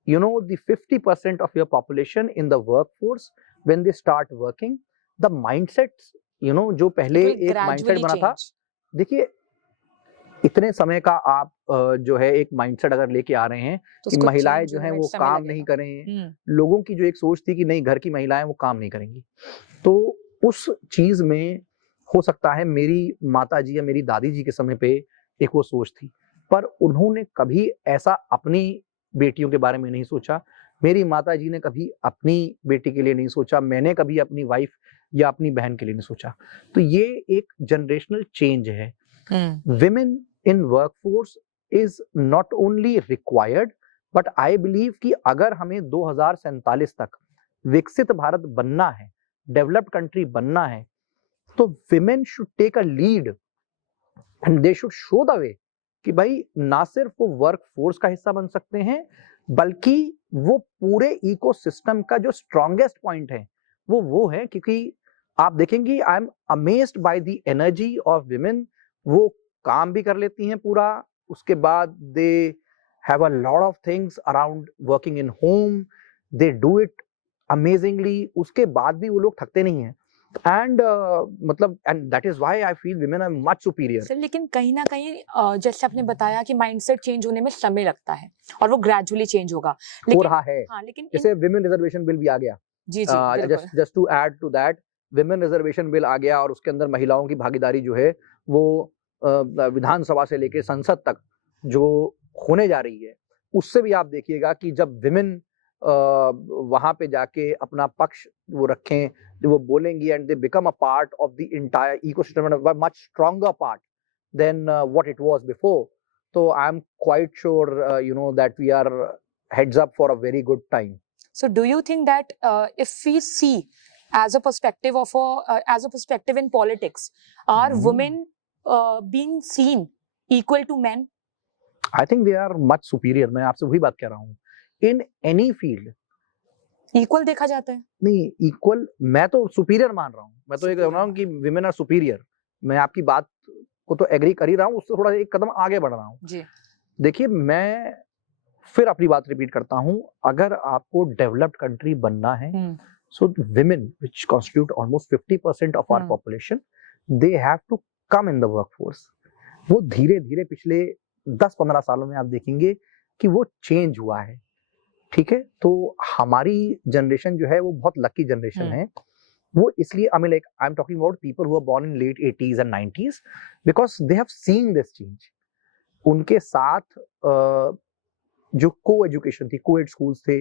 the 50% of your population in the workforce, when they start working, the mindsets जो पहले एक माइंडसेट बना था, देखिए इतने समय का आप जो है एक माइंडसेट अगर लेके आ रहे हैं तो कि महिलाएं जो हैं वो काम नहीं करें, लोगों की जो एक सोच थी कि नहीं घर की महिलाएं वो काम नहीं करेंगी, तो उस चीज में हो सकता है मेरी माता जी या मेरी दादी जी के समय पे एक वो सोच थी, पर उन्होंने कभी ऐसा अपनी बेटियों के बारे में नहीं सोचा, मेरी माता जी ने कभी अपनी बेटी के लिए नहीं सोचा, मैंने कभी अपनी वाइफ या अपनी बहन के लिए नहीं सोचा। तो ये एक जनरेशनल चेंज है। Women in workforce is not only required, but I believe कि अगर हमें 2047 तक विकसित भारत बनना है, डेवलप्ड कंट्री बनना है, तो women should take a lead and they should show the way कि भाई ना सिर्फ वो वर्क फोर्स का हिस्सा बन सकते हैं, बल्कि वो पूरे इकोसिस्टम का जो स्ट्रॉन्गेस्ट पॉइंट है वो है। क्योंकि आप देखेंगे I am amazed by the energy of women. वो काम भी कर लेती हैं पूरा, उसके बाद they have a lot of things around working in home, they do it amazingly, उसके बाद भी वो लोग थकते नहीं हैं। And मतलब and that is why I feel women are much superior. Sir लेकिन कहीं ना कहीं जैसे आपने बताया कि माइंडसेट चेंज होने में समय लगता है और वो ग्रेजुअली चेंज होगा, हो रहा है। हाँ, लेकिन जैसे विमेन रिजर्वेशन बिल भी आ गया। जी जी, just to add to that, women reservation bill आ गया और उसके अंदर महिलाओं की भागीदारी जो है वो विधानसभा से लेके संसद तक जो होने जा रही है, उससे भी आप देखिएगा कि जब विमेन वहां पे जाके अपना पक्ष वो रखें, वो बोलेंगी and they become a part of the entire ecosystem and a much stronger part than what it was before. तो I am quite sure that we are heads up for a very good time. So do you think that if we see as a perspective of as a perspective in politics, are women being seen equal to men? I think they are much superior. मैं आपसे वही बात कह रहा हूँ। In any field equal देखा जाता है? नहीं, इक्वल मैं तो सुपीरियर मान रहा हूँ। मैं तो ये कह रहा हूँ कि विमेन आर सुपीरियर। मैं आपकी बात को तो एग्री कर ही रहा हूँ, उससे थोड़ा एक कदम आगे बढ़ रहा हूँ जी। देखिए, मैं फिर अपनी बात रिपीट करता हूँ, अगर आपको डेवलप्ड कंट्री बनना है, so women which constitute almost 50% of our population, they have to come in the workforce. वो धीरे धीरे पिछले 10-15 सालों में आप देखेंगे कि वो चेंज हुआ है। ठीक है, तो हमारी जनरेशन जो है वो बहुत लकी जनरेशन है। वो इसलिए I am talking about people who are born in late 80s and 90s because they have seen this change. उनके साथ जो को एजुकेशन थी, कोएड स्कूल्स थे,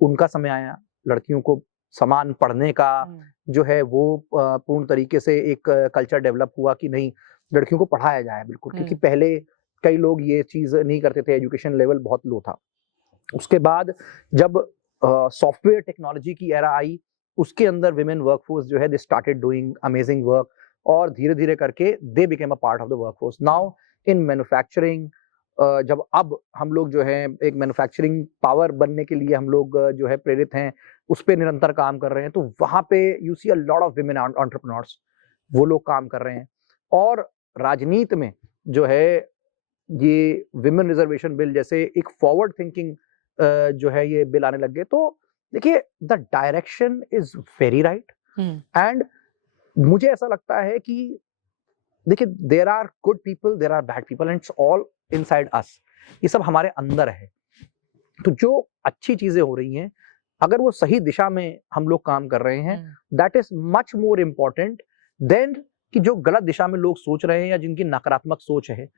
उनका समय आया, लड़कियों को समान पढ़ने का जो है वो पूर्ण तरीके से एक कल्चर डेवलप हुआ कि नहीं, लड़कियों को पढ़ाया जाए बिल्कुल, क्योंकि पहले कई लोग ये चीज नहीं करते थे, एजुकेशन लेवल बहुत लो था। उसके बाद जब सॉफ्टवेयर टेक्नोलॉजी की एरा आई, उसके अंदर विमेन वर्कफोर्स जो है they started doing amazing work और धीरे धीरे करके they became a part of the workforce. Now in manufacturing, जब अब हम लोग जो है एक मैन्युफैक्चरिंग पावर बनने के लिए हम लोग जो है प्रेरित हैं, उस पर निरंतर काम कर रहे हैं, तो वहां पे you see a lot of women entrepreneurs, वो लोग काम कर रहे हैं। और राजनीति में जो है ये विमेन रिजर्वेशन बिल जैसे एक फॉरवर्ड थिंकिंग जो है ये बिल आने लग गए, तो देखिए the direction is very right. And मुझे ऐसा लगता है कि देखिए there are good people, there are bad people, and it's all inside us. ये सब हमारे अंदर है। तो जो अच्छी चीजें हो रही हैं, अगर वो सही दिशा में हम लोग काम कर रहे हैं, that is much more important then कि जो गलत दिशा में लोग सोच रहे हैं या जिनकी नकारात्मक सोच है,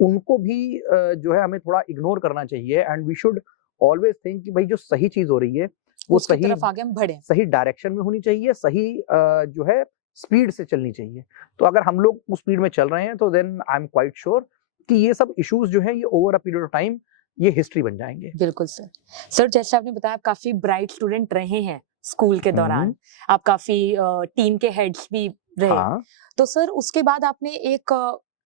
उनको भी जो है हमें थोड़ा इग्नोर करना चाहिए। And we should always think कि भाई जो सही चीज हो रही है वो सही डायरेक्शन में होनी चाहिए, सही जो है स्पीड से चलनी चाहिए। तो अगर हम लोग उस स्पीड में चल रहे हैं तो then I am quite sure कि ये सब इश्यूज जो है ये over a period of time ये हिस्ट्री बन जाएंगे। बिल्कुल सर। सर जैसे आपने बताया आप काफी ब्राइट स्टूडेंट रहे हैं स्कूल के दौरान, आप काफी टीम के हेड्स भी रहे। हाँ तो सर उसके बाद आपने एक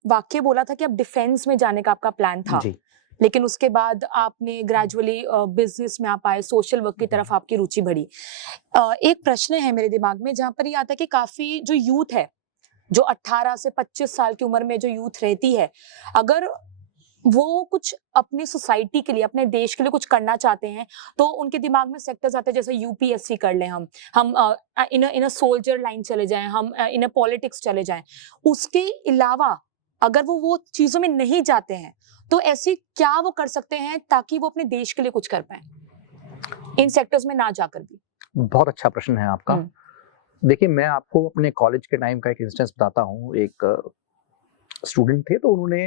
वाक्य बोला था कि अब डिफेंस में जाने का आपका प्लान था, जी लेकिन उसके बाद आपने ग्रेजुअली बिजनेस में आप आए, सोशल वर्क की तरफ आपकी रुचि बढ़ी। एक प्रश्न है मेरे दिमाग में जहाँ पर ये आता है कि काफी जो यूथ है, जो 18 से 25 साल की उम्र में जो यूथ रहती है, अगर वो कुछ अपनी सोसाइटी के लिए, अपने देश के लिए कुछ करना चाहते हैं, तो उनके दिमाग में सेक्टर्स आते हैं जैसे यूपीएससी कर लें, हम इन अ सोल्जर लाइन चले जाएं, हम इन अ पॉलिटिक्स चले जाएं। उसके अलावा अगर वो चीजों में नहीं जाते हैं तो ऐसी क्या वो कर सकते हैं ताकि वो अपने देश के लिए कुछ कर पाए इन सेक्टर्स में ना जाकर भी? बहुत अच्छा प्रश्न है आपका। देखिए मैं आपको अपने कॉलेज के टाइम का एक इंस्टेंस बताता हूँ। एक स्टूडेंट थे, तो उन्होंने,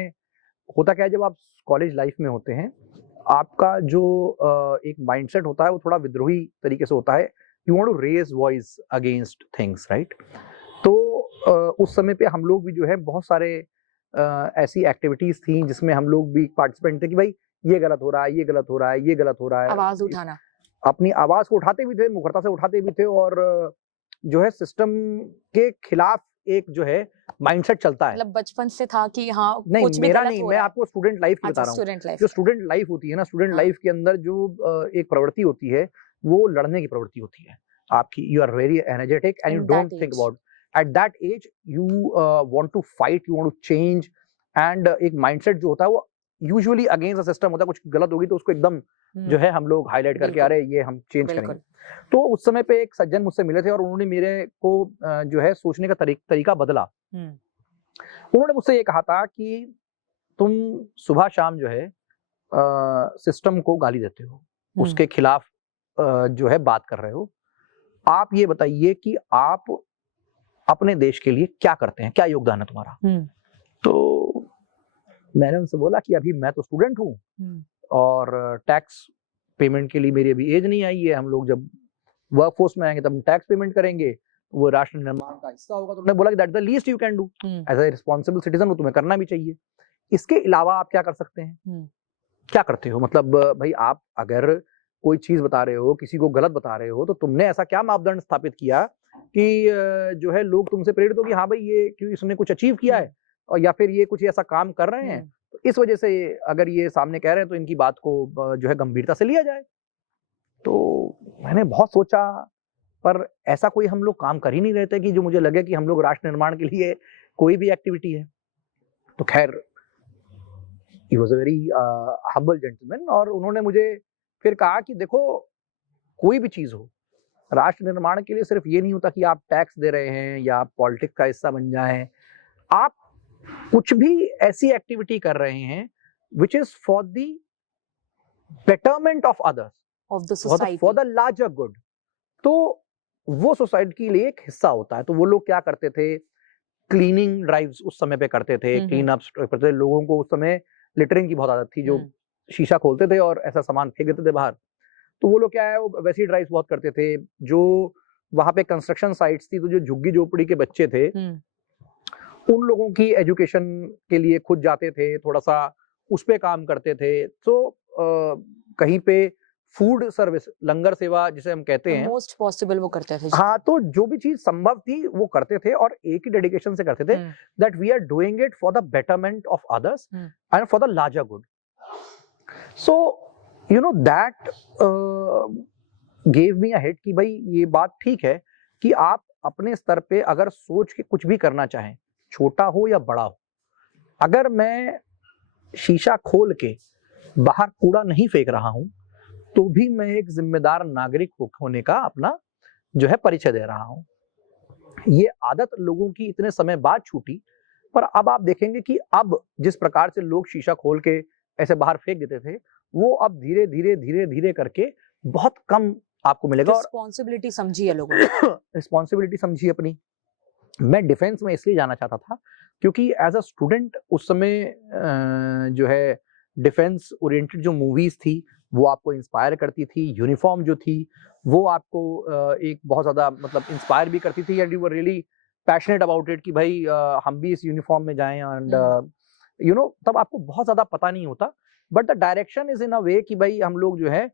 होता क्या है जब आप कॉलेज लाइफ में होते हैं आपका जो एक माइंडसेट होता है वो थोड़ा विद्रोही तरीके से होता है। You want to raise voice against things, right? तो उस समय पे हम लोग भी जो है बहुत सारे ऐसी एक्टिविटीज थी जिसमें हम लोग भी पार्टिसिपेंट थे कि भाई ये गलत हो रहा है, ये गलत हो रहा है, ये गलत हो रहा है। आवाज उठाना, अपनी आवाज को उठाते भी थे, मुखरता से उठाते भी थे, और जो है सिस्टम के खिलाफ एक जो है माइंडसेट चलता है। मतलब बचपन से था कि हाँ नहीं कुछ भी मेरा गलत नहीं, हो मैं रहा है। आपको स्टूडेंट लाइफ की अच्छा, बता रहा हूँ। Student life. जो स्टूडेंट लाइफ होती है ना, स्टूडेंट हाँ। लाइफ के अंदर जो एक प्रवृत्ति होती है वो लड़ने की प्रवृत्ति होती है आपकी। You are very energetic and you In don't that think age. About, at that age you want to fight, you want to change. And एक माइंडसेट जो होता है वो यूजुअली अगेंस्ट द सिस्टम होता है। कुछ गलत होगी तो उसको एकदम जो है हम लोग हाईलाइट करके, बिल्कुल। अरे ये हम चेंज बिल्कुल। करेंगे। तो उस समय पे एक सज्जन मुझसे मिले थे और उन्होंने मेरे को जो है सोचने का तरीका बदला। उन्होंने मुझसे ये कहा था कि तुम सुबह शाम जो है सिस्टम को गाली देते हो, उसके खिलाफ जो है बात कर रहे हो। आप ये बताइए कि आप अपने देश के लिए क्या करते हैं, क्या योगदान है तुम्हारा? तो मैंने उनसे बोला कि अभी मैं तो स्टूडेंट हूँ और टैक्स पेमेंट के लिए मेरी अभी एज नहीं आई है। हम लोग जब वर्कफोर्स में आएंगे तब हम टैक्स पेमेंट करेंगे, वो राष्ट्र निर्माण का हिस्सा होगा। तो उन्होंने बोला कि that the least you can do as a responsible citizen, वो तुम्हें करना भी चाहिए। इसके अलावा आप क्या कर सकते हैं? क्या करते हो? मतलब भाई आप अगर कोई चीज बता रहे हो, किसी को गलत बता रहे हो, तो तुमने ऐसा क्या मापदंड स्थापित किया कि जो है लोग तुमसे प्रेरित हो कि हाँ भाई ये क्यों इसने कुछ अचीव किया है, और या फिर ये कुछ ऐसा काम कर रहे हैं, तो इस वजह से अगर ये सामने कह रहे हैं तो इनकी बात को जो है गंभीरता से लिया जाए। तो मैंने बहुत सोचा, पर ऐसा कोई हम लोग काम कर ही नहीं रहे थे कि जो मुझे लगे कि हम लोग राष्ट्र निर्माण के लिए कोई भी एक्टिविटी है। तो खैर he was a very humble gentleman, और उन्होंने मुझे फिर कहा कि देखो कोई भी चीज हो, राष्ट्र निर्माण के लिए सिर्फ ये नहीं होता कि आप टैक्स दे रहे हैं या आप पॉलिटिक्स का हिस्सा बन जाएं। आप कुछ भी ऐसी एक्टिविटी कर रहे हैं which is for the betterment of others, of the society, for the larger good, तो वो सोसाइटी के लिए एक हिस्सा होता है। तो वो लोग क्या करते थे, क्लीनिंग ड्राइव्स उस समय पे करते थे, क्लीन अप करते थे। लोगों को उस समय लिटरिंग की बहुत आदत थी, जो शीशा खोलते थे और ऐसा सामान फेंक देते थे बाहर। तो वो लोग क्या है, वो वैसी ड्राइव्स बहुत करते थे। जो वहां पे कंस्ट्रक्शन साइट्स थी, तो जो झुग्गी झोपड़ी के बच्चे थे उन लोगों की एजुकेशन के लिए खुद जाते थे, थोड़ा सा उस पे काम करते थे। तो कहीं पे फूड सर्विस, लंगर सेवा जिसे हम कहते हैं, मोस्ट पॉसिबल वो करते थे। हाँ, तो जो भी चीज संभव थी वो करते थे और एक ही डेडिकेशन से करते थे, that we are doing it for the betterment of others and for the larger good. So you know that gave me a hit कि भाई ये बात ठीक है कि आप अपने स्तर पे अगर सोच के कुछ भी करना चाहें, छोटा हो या बड़ा हो। अगर मैं शीशा खोल के बाहर कूड़ा नहीं फेंक रहा हूं तो भी मैं एक जिम्मेदार नागरिक होने का अपना जो है परिचय दे रहा हूं। ये आदत लोगों की इतने समय बाद छूटी, पर अब आप देखेंगे कि अब जिस प्रकार से लोग शीशा खोल के ऐसे बाहर फेंक देते थे, वो अब धीरे धीरे धीरे धीरे करके बहुत कम आपको मिलेगा। रिस्पॉन्सिबिलिटी समझी है लोगों ने, रिस्पॉन्सिबिलिटी समझी अपनी। मैं डिफेंस में इसलिए जाना चाहता था क्योंकि एज अ स्टूडेंट उस समय जो है डिफेंस ओरिएंटेड जो मूवीज थी वो आपको इंस्पायर करती थी। यूनिफॉर्म जो थी वो आपको एक बहुत ज्यादा मतलब इंस्पायर भी करती थी, and you were really passionate about it कि भाई हम भी इस यूनिफॉर्म में जाएं एंड यू नो तब आपको बहुत ज्यादा पता नहीं होता, but the direction is in a way कि भाई हम लोग जो है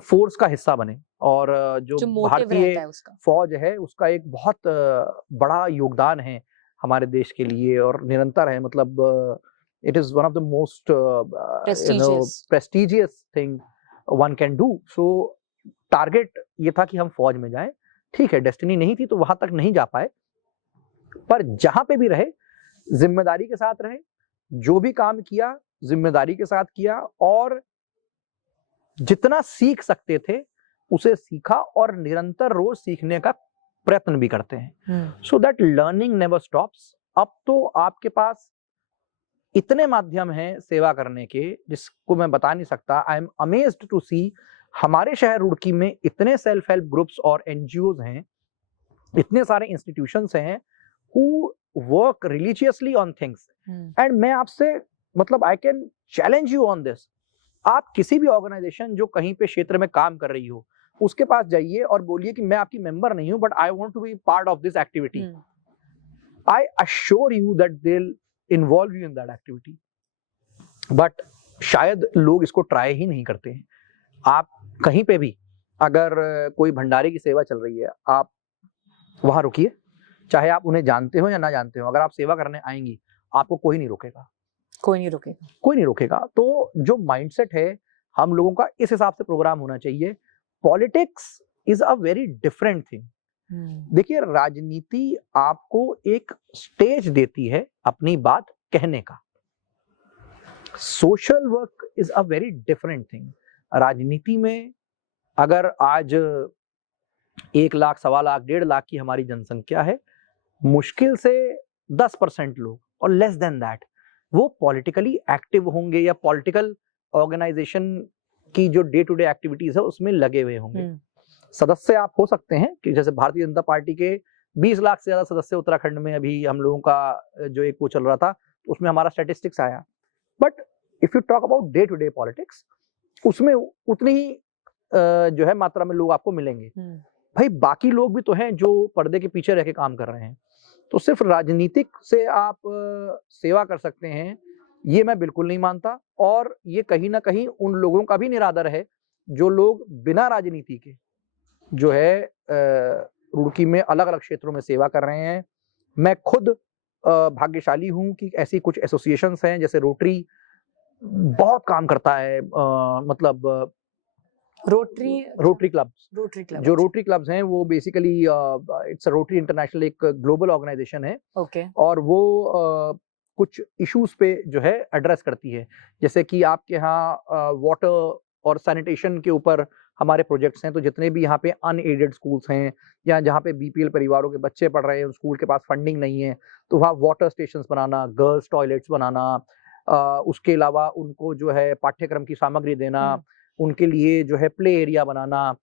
फोर्स का हिस्सा बने और जो मोटिव भारतीय रहता है उसका। फौज है उसका एक बहुत बड़ा योगदान है हमारे देश के लिए और निरंतर है, मतलब it is one of the most prestigious thing one can do. So target ये था कि हम फौज में जाएं, ठीक है डेस्टिनी नहीं थी तो वहां तक नहीं जा पाए, पर जहां पे भी रहे जिम्मेदारी के साथ रहे, जो भी काम किया जिम्मेदारी के साथ किया और जितना सीख सकते थे उसे सीखा और निरंतर रोज सीखने का प्रयत्न भी करते हैं, so that learning never stops. अब तो आपके पास इतने माध्यम हैं सेवा करने के जिसको मैं बता नहीं सकता। आई एम अमेज्ड टू सी हमारे शहर रुड़की में इतने सेल्फ हेल्प ग्रुप्स और एनजीओज हैं, इतने सारे इंस्टीट्यूशंस हैं who work religiously on things and मैं आपसे मतलब I can challenge you on this. आप किसी भी ऑर्गेनाइजेशन जो कहीं पे क्षेत्र में काम कर रही हो उसके पास जाइए और बोलिए कि मैं आपकी मेंबर नहीं हूं but I want to be part of this activity, I assure you that they will involve you in that activity, but शायद लोग इसको ट्राई ही नहीं करते हैं। आप कहीं पे भी अगर कोई भंडारे की सेवा चल रही है आप वहां रुकिए, चाहे आप उन्हें जानते हो या ना जानते हो, अगर आप सेवा करने आएंगी आपको कोई नहीं रोकेगा, कोई नहीं रुकेगा, कोई नहीं रोकेगा। तो जो माइंडसेट है हम लोगों का इस हिसाब से प्रोग्राम होना चाहिए। Politics is a very different thing. देखिए राजनीति आपको एक स्टेज देती है अपनी बात कहने का, social work is a very different thing. राजनीति में अगर आज 1 लाख, 1.25 लाख, 1.5 लाख की हमारी जनसंख्या है, मुश्किल से 10% लोग और लेस देन दैट वो पॉलिटिकली एक्टिव होंगे या पॉलिटिकल ऑर्गेनाइजेशन की जो डे टू डे एक्टिविटीज है उसमें लगे हुए होंगे। सदस्य आप हो सकते हैं कि जैसे भारतीय जनता पार्टी के 20 लाख से ज्यादा सदस्य उत्तराखंड में अभी हम लोगों का जो एक वो चल रहा था उसमें हमारा स्टैटिस्टिक्स आया, but if you talk about day to day politics उसमें उतनी ही जो है मात्रा में लोग आपको मिलेंगे। भाई बाकी लोग भी तो हैं जो पर्दे के पीछे रह के काम कर रहे हैं, तो सिर्फ राजनीतिक से आप सेवा कर सकते हैं ये मैं बिल्कुल नहीं मानता। और ये कहीं ना कहीं उन लोगों का भी निरादर है जो लोग बिना राजनीति के जो है रुड़की में अलग अलग क्षेत्रों में सेवा कर रहे हैं। मैं खुद भाग्यशाली हूं कि ऐसी कुछ एसोसिएशंस हैं, जैसे रोटरी बहुत काम करता है, मतलब रोटरी क्लब्स, जो रोटरी क्लब्स हैं वो basically it's a rotary international, एक ग्लोबल ऑर्गेनाइजेशन है। और वो कुछ इश्यूज पे जो है एड्रेस करती है, जैसे कि आपके यहाँ वाटर और सैनिटेशन के ऊपर हमारे प्रोजेक्ट्स हैं। तो जितने भी यहाँ पे अनएडेड स्कूल्स हैं या जहाँ पे बीपीएल परिवारों के बच्चे पढ़ रहे हैं, स्कूल के पास फंडिंग नहीं है, तो वहाँ वाटर स्टेशंस बनाना, गर्ल्स टॉयलेट्स बनाना, उसके अलावा उनको जो है पाठ्यक्रम की सामग्री देना, उनके लिए जो है प्ले एरिया बनाना,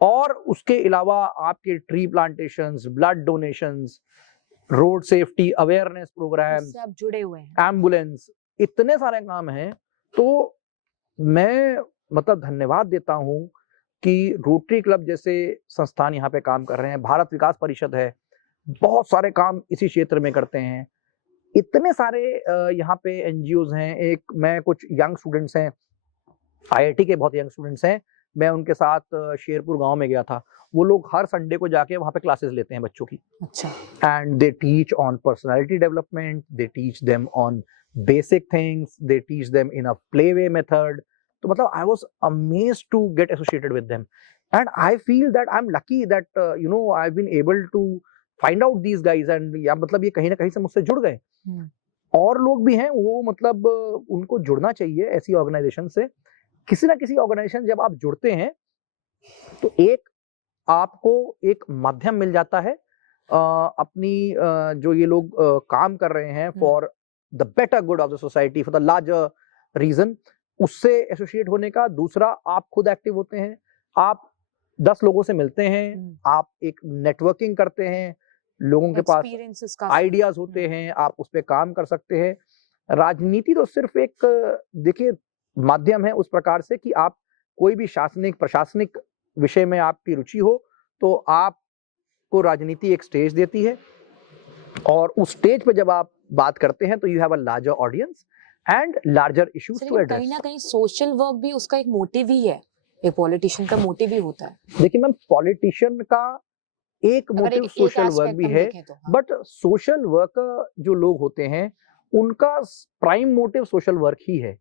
और उसके अलावा आपके tree plantations, blood donations, road safety awareness programme, आप जुड़े हुए हैं, एम्बुलेंस, इतने सारे काम हैं। तो मैं मतलब धन्यवाद देता हूं कि रोटरी क्लब जैसे संस्थान यहाँ पे काम कर रहे हैं, भारत विकास परिषद है, बहुत सारे काम इसी क्षेत्र में करते हैं, इतने सारे यहाँ पे एनजीओज हैं। एक मैं कुछ यंग स्टूडेंट्स हैं, आईआईटी के बहुत यंग स्टूडेंट्स हैं, मैं उनके साथ शेरपुर गांव में गया था, वो लोग हर संडे को जाके वहाँ पे क्लासेस लेते हैं बच्चों की। अच्छा। And they teach on personality development, they teach them on basic things, they teach them in a play way method. तो मतलब I was amazed to get associated with them and I feel that I am lucky that you know I have been able to find out these guys and yeah मतलब ये कहीं ना कहीं से मुझसे जुड़ गए। और लोग भी हैं वो मतलब उनको जुड़ना चाहिए ऐसी ऑर्गेनाइजेशन से। किसी ना किसी ऑर्गेनाइजेशन जब आप जुड़ते हैं तो एक आपको एक माध्यम मिल जाता है अपनी जो ये लोग काम कर रहे हैं for the better good of the society, for the larger reason, उससे एसोसिएट होने का। दूसरा, आप खुद एक्टिव होते हैं, आप 10 लोगों से मिलते हैं, आप एक नेटवर्किंग करते हैं, लोगों के पास आइडियाज होते हैं, आप उस पर काम कर सकते हैं। राजनीति तो सिर्फ एक देखिए माध्यम है उस प्रकार से कि आप कोई भी प्रशासनिक विषय में आपकी रुचि हो तो आपको राजनीति एक स्टेज देती है, और उस स्टेज पे जब आप बात करते हैं तो you have a larger audience and larger issues to कहीं एड्रेस। ना कहीं सोशल वर्क भी उसका एक मोटिव ही है, एक पॉलिटिशियन का मोटिव ही होता है। देखिए मैम, पॉलिटिशियन का एक अगर मोटिव एक सोशल वर्क aspect भी हम है, देखें तो, हाँ। बट सोशल वर्कर जो लोग होते हैं उनका प्राइम मोटिव सोशल वर्क ही है।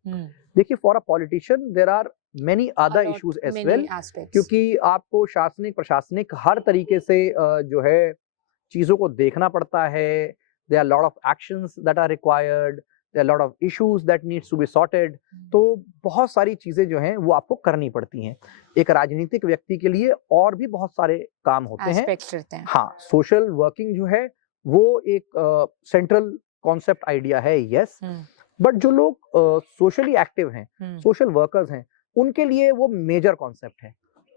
देखिए, for a politician there are many other issues as well, क्योंकि आपको शासनिक प्रशासनिक हर तरीके से जो है चीजों को देखना पड़ता है। There are lot of actions that are required, there are lot of issues that needs to be sorted. तो बहुत सारी चीजें जो हैं वो आपको करनी पड़ती हैं। एक राजनीतिक व्यक्ति के लिए और भी बहुत सारे काम होते हैं। हाँ, सोशल वर्किंग जो है वो एक सेंट्रल कॉन्सेप्ट आइडिया है, यस, बट जो लोग सोशली एक्टिव हैं, सोशल वर्कर्स हैं, उनके लिए वो मेजर कॉन्सेप्ट है।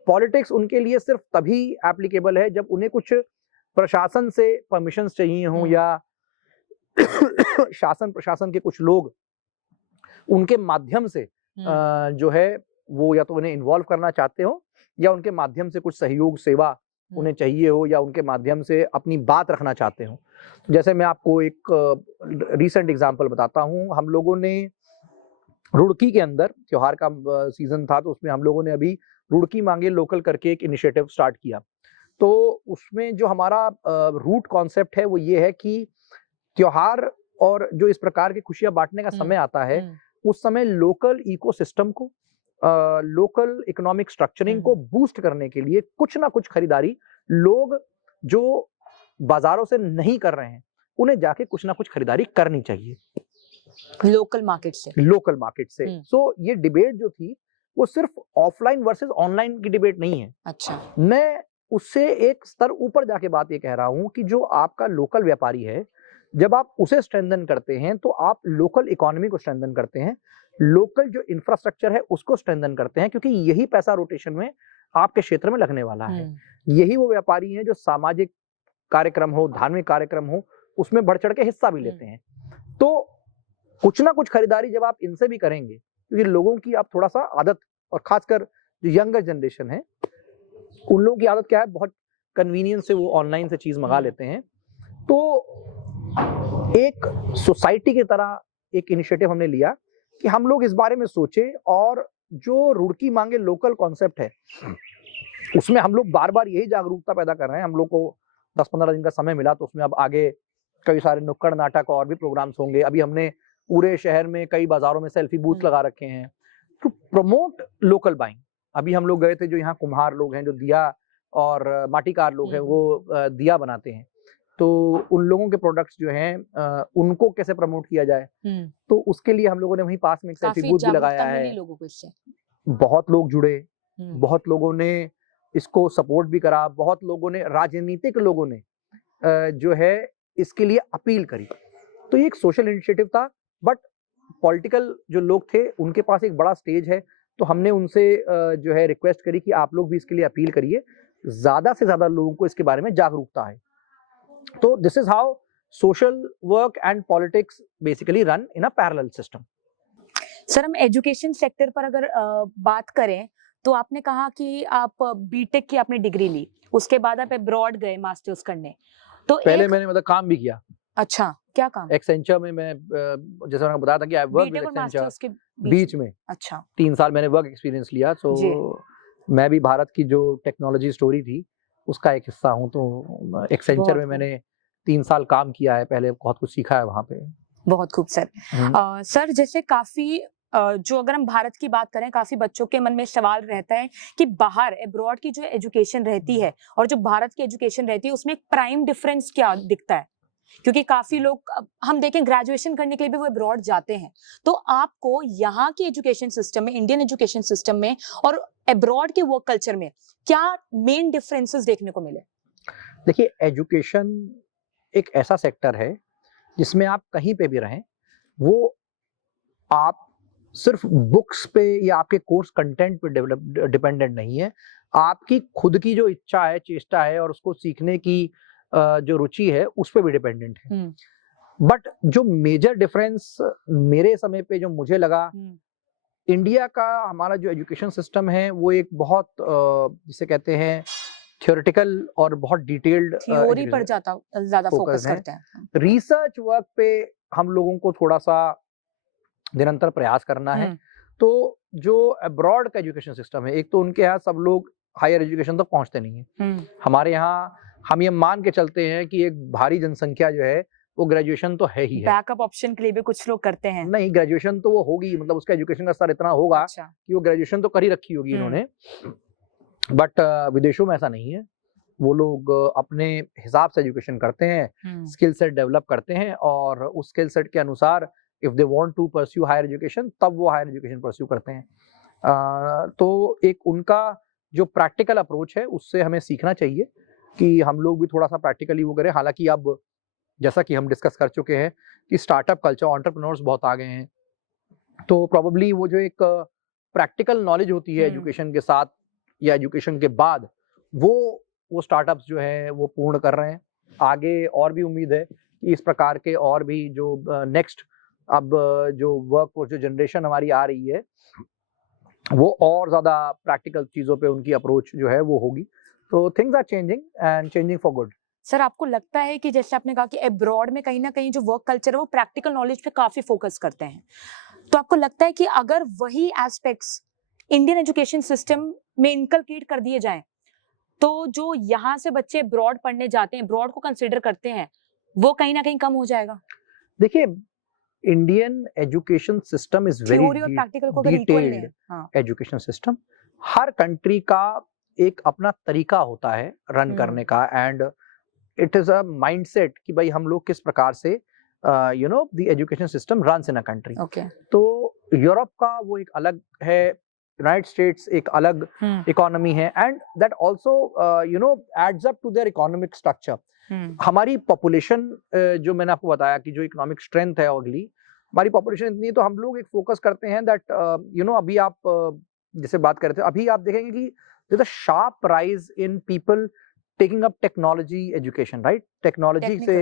पॉलिटिक्स उनके लिए सिर्फ तभी एप्लीकेबल है जब उन्हें कुछ प्रशासन से परमिशंस चाहिए हों, या शासन प्रशासन के कुछ लोग उनके माध्यम से जो है वो या तो उन्हें इन्वॉल्व करना चाहते हो, या उनके माध्यम से कुछ सहयोग सेवा उन्हें चाहिए हो, या उनके माध्यम से अपनी बात रखना चाहते हो। जैसे मैं आपको एक रीसेंट एग्जांपल बताता हूँ। हम लोगों ने रुड़की के अंदर त्योहार का सीजन था, तो उसमें हम लोगों ने अभी रुड़की मांगे लोकल करके एक इनिशिएटिव स्टार्ट किया। तो उसमें जो हमारा रूट कॉन्सेप्ट है वो ये है कि त्योहार और जो इस प्रकार की खुशियां बांटने का समय आता है, उस समय लोकल इकोसिस्टम को, लोकल इकोनॉमिक स्ट्रक्चरिंग को बूस्ट करने के लिए कुछ ना कुछ खरीदारी लोग जो बाजारों से नहीं कर रहे हैं उन्हें जाके कुछ ना कुछ खरीदारी करनी चाहिए लोकल मार्केट से। सो ये डिबेट जो थी वो सिर्फ ऑफलाइन वर्सेस ऑनलाइन की डिबेट नहीं है। अच्छा, मैं उससे एक स्तर ऊपर जाके बात ये कह रहा हूँ कि जो आपका लोकल व्यापारी है, जब आप उसे स्ट्रेंथन करते हैं तो आप लोकल इकोनॉमी को स्ट्रेंथन करते हैं, लोकल जो इंफ्रास्ट्रक्चर है उसको स्ट्रेंथन करते हैं, क्योंकि यही पैसा रोटेशन में आपके क्षेत्र में लगने वाला है। यही वो व्यापारी हैं जो सामाजिक कार्यक्रम हो, धार्मिक कार्यक्रम हो, उसमें बढ़ चढ़ के हिस्सा भी लेते हैं। तो कुछ ना कुछ खरीदारी जब आप इनसे भी करेंगे, क्योंकि लोगों की आप थोड़ा सा आदत, और खासकर जो यंगर जनरेशन है उन लोगों की आदत क्या है, बहुत कन्वीनियंस से वो ऑनलाइन से चीज मंगा लेते हैं। तो एक सोसाइटी की तरह एक इनिशिएटिव हमने लिया कि हम लोग इस बारे में सोचे, और जो रुड़की मांगे लोकल कॉन्सेप्ट है उसमें हम लोग बार बार यही जागरूकता पैदा कर रहे हैं। हम लोग को 10-15 दिन का समय मिला, तो उसमें अब आगे कई सारे नुक्कड़ नाटक और भी प्रोग्राम्स होंगे। अभी हमने पूरे शहर में कई बाजारों में सेल्फी बूथ लगा रखे हैं टू प्रमोट लोकल बाइंग। अभी हम लोग गए थे, जो यहाँ कुम्हार लोग हैं, जो दिया और माटीकार लोग हैं, वो दिया बनाते हैं, तो उन लोगों के प्रोडक्ट्स जो हैं उनको कैसे प्रमोट किया जाए, तो उसके लिए हम लोगों ने वहीं पास में एक सेल्फी बूथ भी लगाया है। लोगों को इससे बहुत लोग जुड़े, बहुत लोगों ने इसको सपोर्ट भी करा, बहुत लोगों ने, राजनीतिक लोगों ने जो है इसके लिए अपील करी। तो ये एक सोशल इनिशिएटिव था, बट पॉलिटिकल जो लोग थे उनके पास एक बड़ा स्टेज है, तो हमने उनसे जो है रिक्वेस्ट करी कि आप लोग भी इसके लिए अपील करिए, ज्यादा से ज्यादा लोगों को इसके बारे में जागरूकता है। तो this is how social work and politics basically run in a parallel system. Sir, हम एजुकेशन सेक्टर पर अगर बात करें तो आपने कहा कि आप बीटेक की आपने डिग्री ली, उसके बाद आप अब्रॉड गए मास्टर्स करने। तो पहले मैंने मतलब काम भी किया। अच्छा, क्या काम? एक्सेंचर में मैं, जैसे मैंने बताया था कि आई वर्क विद एक्सेंचर बीच में। अच्छा, 3 साल मैंने वर्क एक्सपीरियंस लिया। सो मैं भी भारत की जो टेक्नोलॉजी स्टोरी थी उसका एक हिस्सा हूँ। तो एक्सेंचर में मैंने 3 साल काम किया है, पहले बहुत कुछ सीखा है वहाँ पे। बहुत खूब सर। सर, जैसे काफी जो अगर हम भारत की बात करें, काफी बच्चों के मन में सवाल रहता है कि बाहर अब्रॉड की जो एजुकेशन रहती है और जो भारत की एजुकेशन रहती है उसमें एक प्राइम डिफरेंस क्या दिखता है, क्योंकि काफी लोग हम देखें ग्रेजुएशन करने के लिए भी वो अब्रॉड जाते हैं। तो आपको यहाँ की एजुकेशन सिस्टम में, इंडियन एजुकेशन सिस्टम में और अब्रॉड के वर्क कल्चर में क्या मेन डिफरेंसेस देखने को मिले? देखिए, एजुकेशन एक ऐसा सेक्टर है जिसमें आप कहीं पे भी रहें, वो आप सिर्फ बुक्स पे या आपके कोर्स कंटेंट पे डिपेंडेंट नहीं है। आपकी खुद की जो इच्छा है, चेष्टा है, और उसको सीखने की जो रुचि है उस पे भी डिपेंडेंट है। बट जो मेजर डिफरेंस मेरे समय पे जो मुझे लगा, इंडिया का हमारा जो एजुकेशन सिस्टम है वो एक बहुत जिसे कहते हैं थियोरेटिकल और बहुत डिटेल्ड थ्योरी पर ज्यादा फोकस है। करते हैं। रिसर्च वर्क पे हम लोगों को थोड़ा सा निरंतर प्रयास करना है। तो जो अब्रॉड का एजुकेशन सिस्टम है, एक तो उनके यहाँ सब लोग हायर एजुकेशन तक पहुंचते नहीं है। हमारे यहाँ हम ये मान के चलते हैं कि एक भारी जनसंख्या जो है वो ग्रेजुएशन तो है ही है। बैकअप ऑप्शन के लिए भी कुछ लोग करते हैं। नहीं, ग्रेजुएशन तो वो होगी, मतलब उसका एजुकेशन का स्तर इतना होगा अच्छा। कि वो ग्रेजुएशन तो कर ही रखी होगी इन्होंने। बट विदेशों में ऐसा नहीं है। वो लोग अपने हिसाब से एजुकेशन करते हैं, स्किल सेट डेवलप करते हैं और उस स्किल सेट के अनुसार if they want to pursue higher education तब वो हायर एजुकेशन परस्यू करते हैं। तो एक उनका जो प्रैक्टिकल अप्रोच है उससे हमें सीखना चाहिए कि हम लोग भी थोड़ा सा प्रैक्टिकली वो करें। हालांकि अब जैसा कि हम डिस्कस कर चुके हैं कि स्टार्टअप कल्चर, एंटरप्रेन्योर्स बहुत आ गए हैं, तो प्रोबेबली वो जो एक प्रैक्टिकल नॉलेज होती है एजुकेशन के साथ या एजुकेशन के बाद, वो स्टार्टअप्स जो है वो पूर्ण कर रहे हैं। आगे और भी उम्मीद है कि इस प्रकार के और भी जो नेक्स्ट अब जो वर्कफोर्स, जो जनरेशन हमारी आ रही है, वो और ज्यादा प्रैक्टिकल चीजों पे उनकी अप्रोच जो है वो होगी। तो things are changing and changing for good. Sir, आपको लगता है कि जैसे आपने कहा कि अब्रॉड में कहीं ना कहीं जो वर्क कल्चर है वो प्रैक्टिकल नॉलेज पे काफी फोकस करते हैं, तो आपको लगता है कि अगर वही एस्पेक्ट्स इंडियन एजुकेशन सिस्टम में इनकलकेट कर दिए जाएं तो जो यहाँ से बच्चे अब्रॉड पढ़ने जाते हैं, अब्रॉड को कंसिडर करते हैं, वो कहीं ना कहीं कम हो जाएगा? देखिए, Indian education system is very detailed education system. Her country का एक अपना तरीका होता है रन करने का, and it is a mindset कि भाई हम लोग किस प्रकार से you know the education system runs in a country. तो यूरोप का वो एक अलग है, यूनाइटेड स्टेट्स एक अलग इकोनॉमी है, and that also you know adds up to their economic structure. हमारी पॉपुलेशन जो मैंने आपको बताया कि जो इकोनॉमिक स्ट्रेंथ है अगली, हमारी पॉपुलेशन इतनी है, तो हम लोग एक फोकस करते हैं दैट यू नो अभी आप जैसे बात कर रहे थे, अभी आप देखेंगे कि there's a sharp rise in people taking up technology education, right? Technology से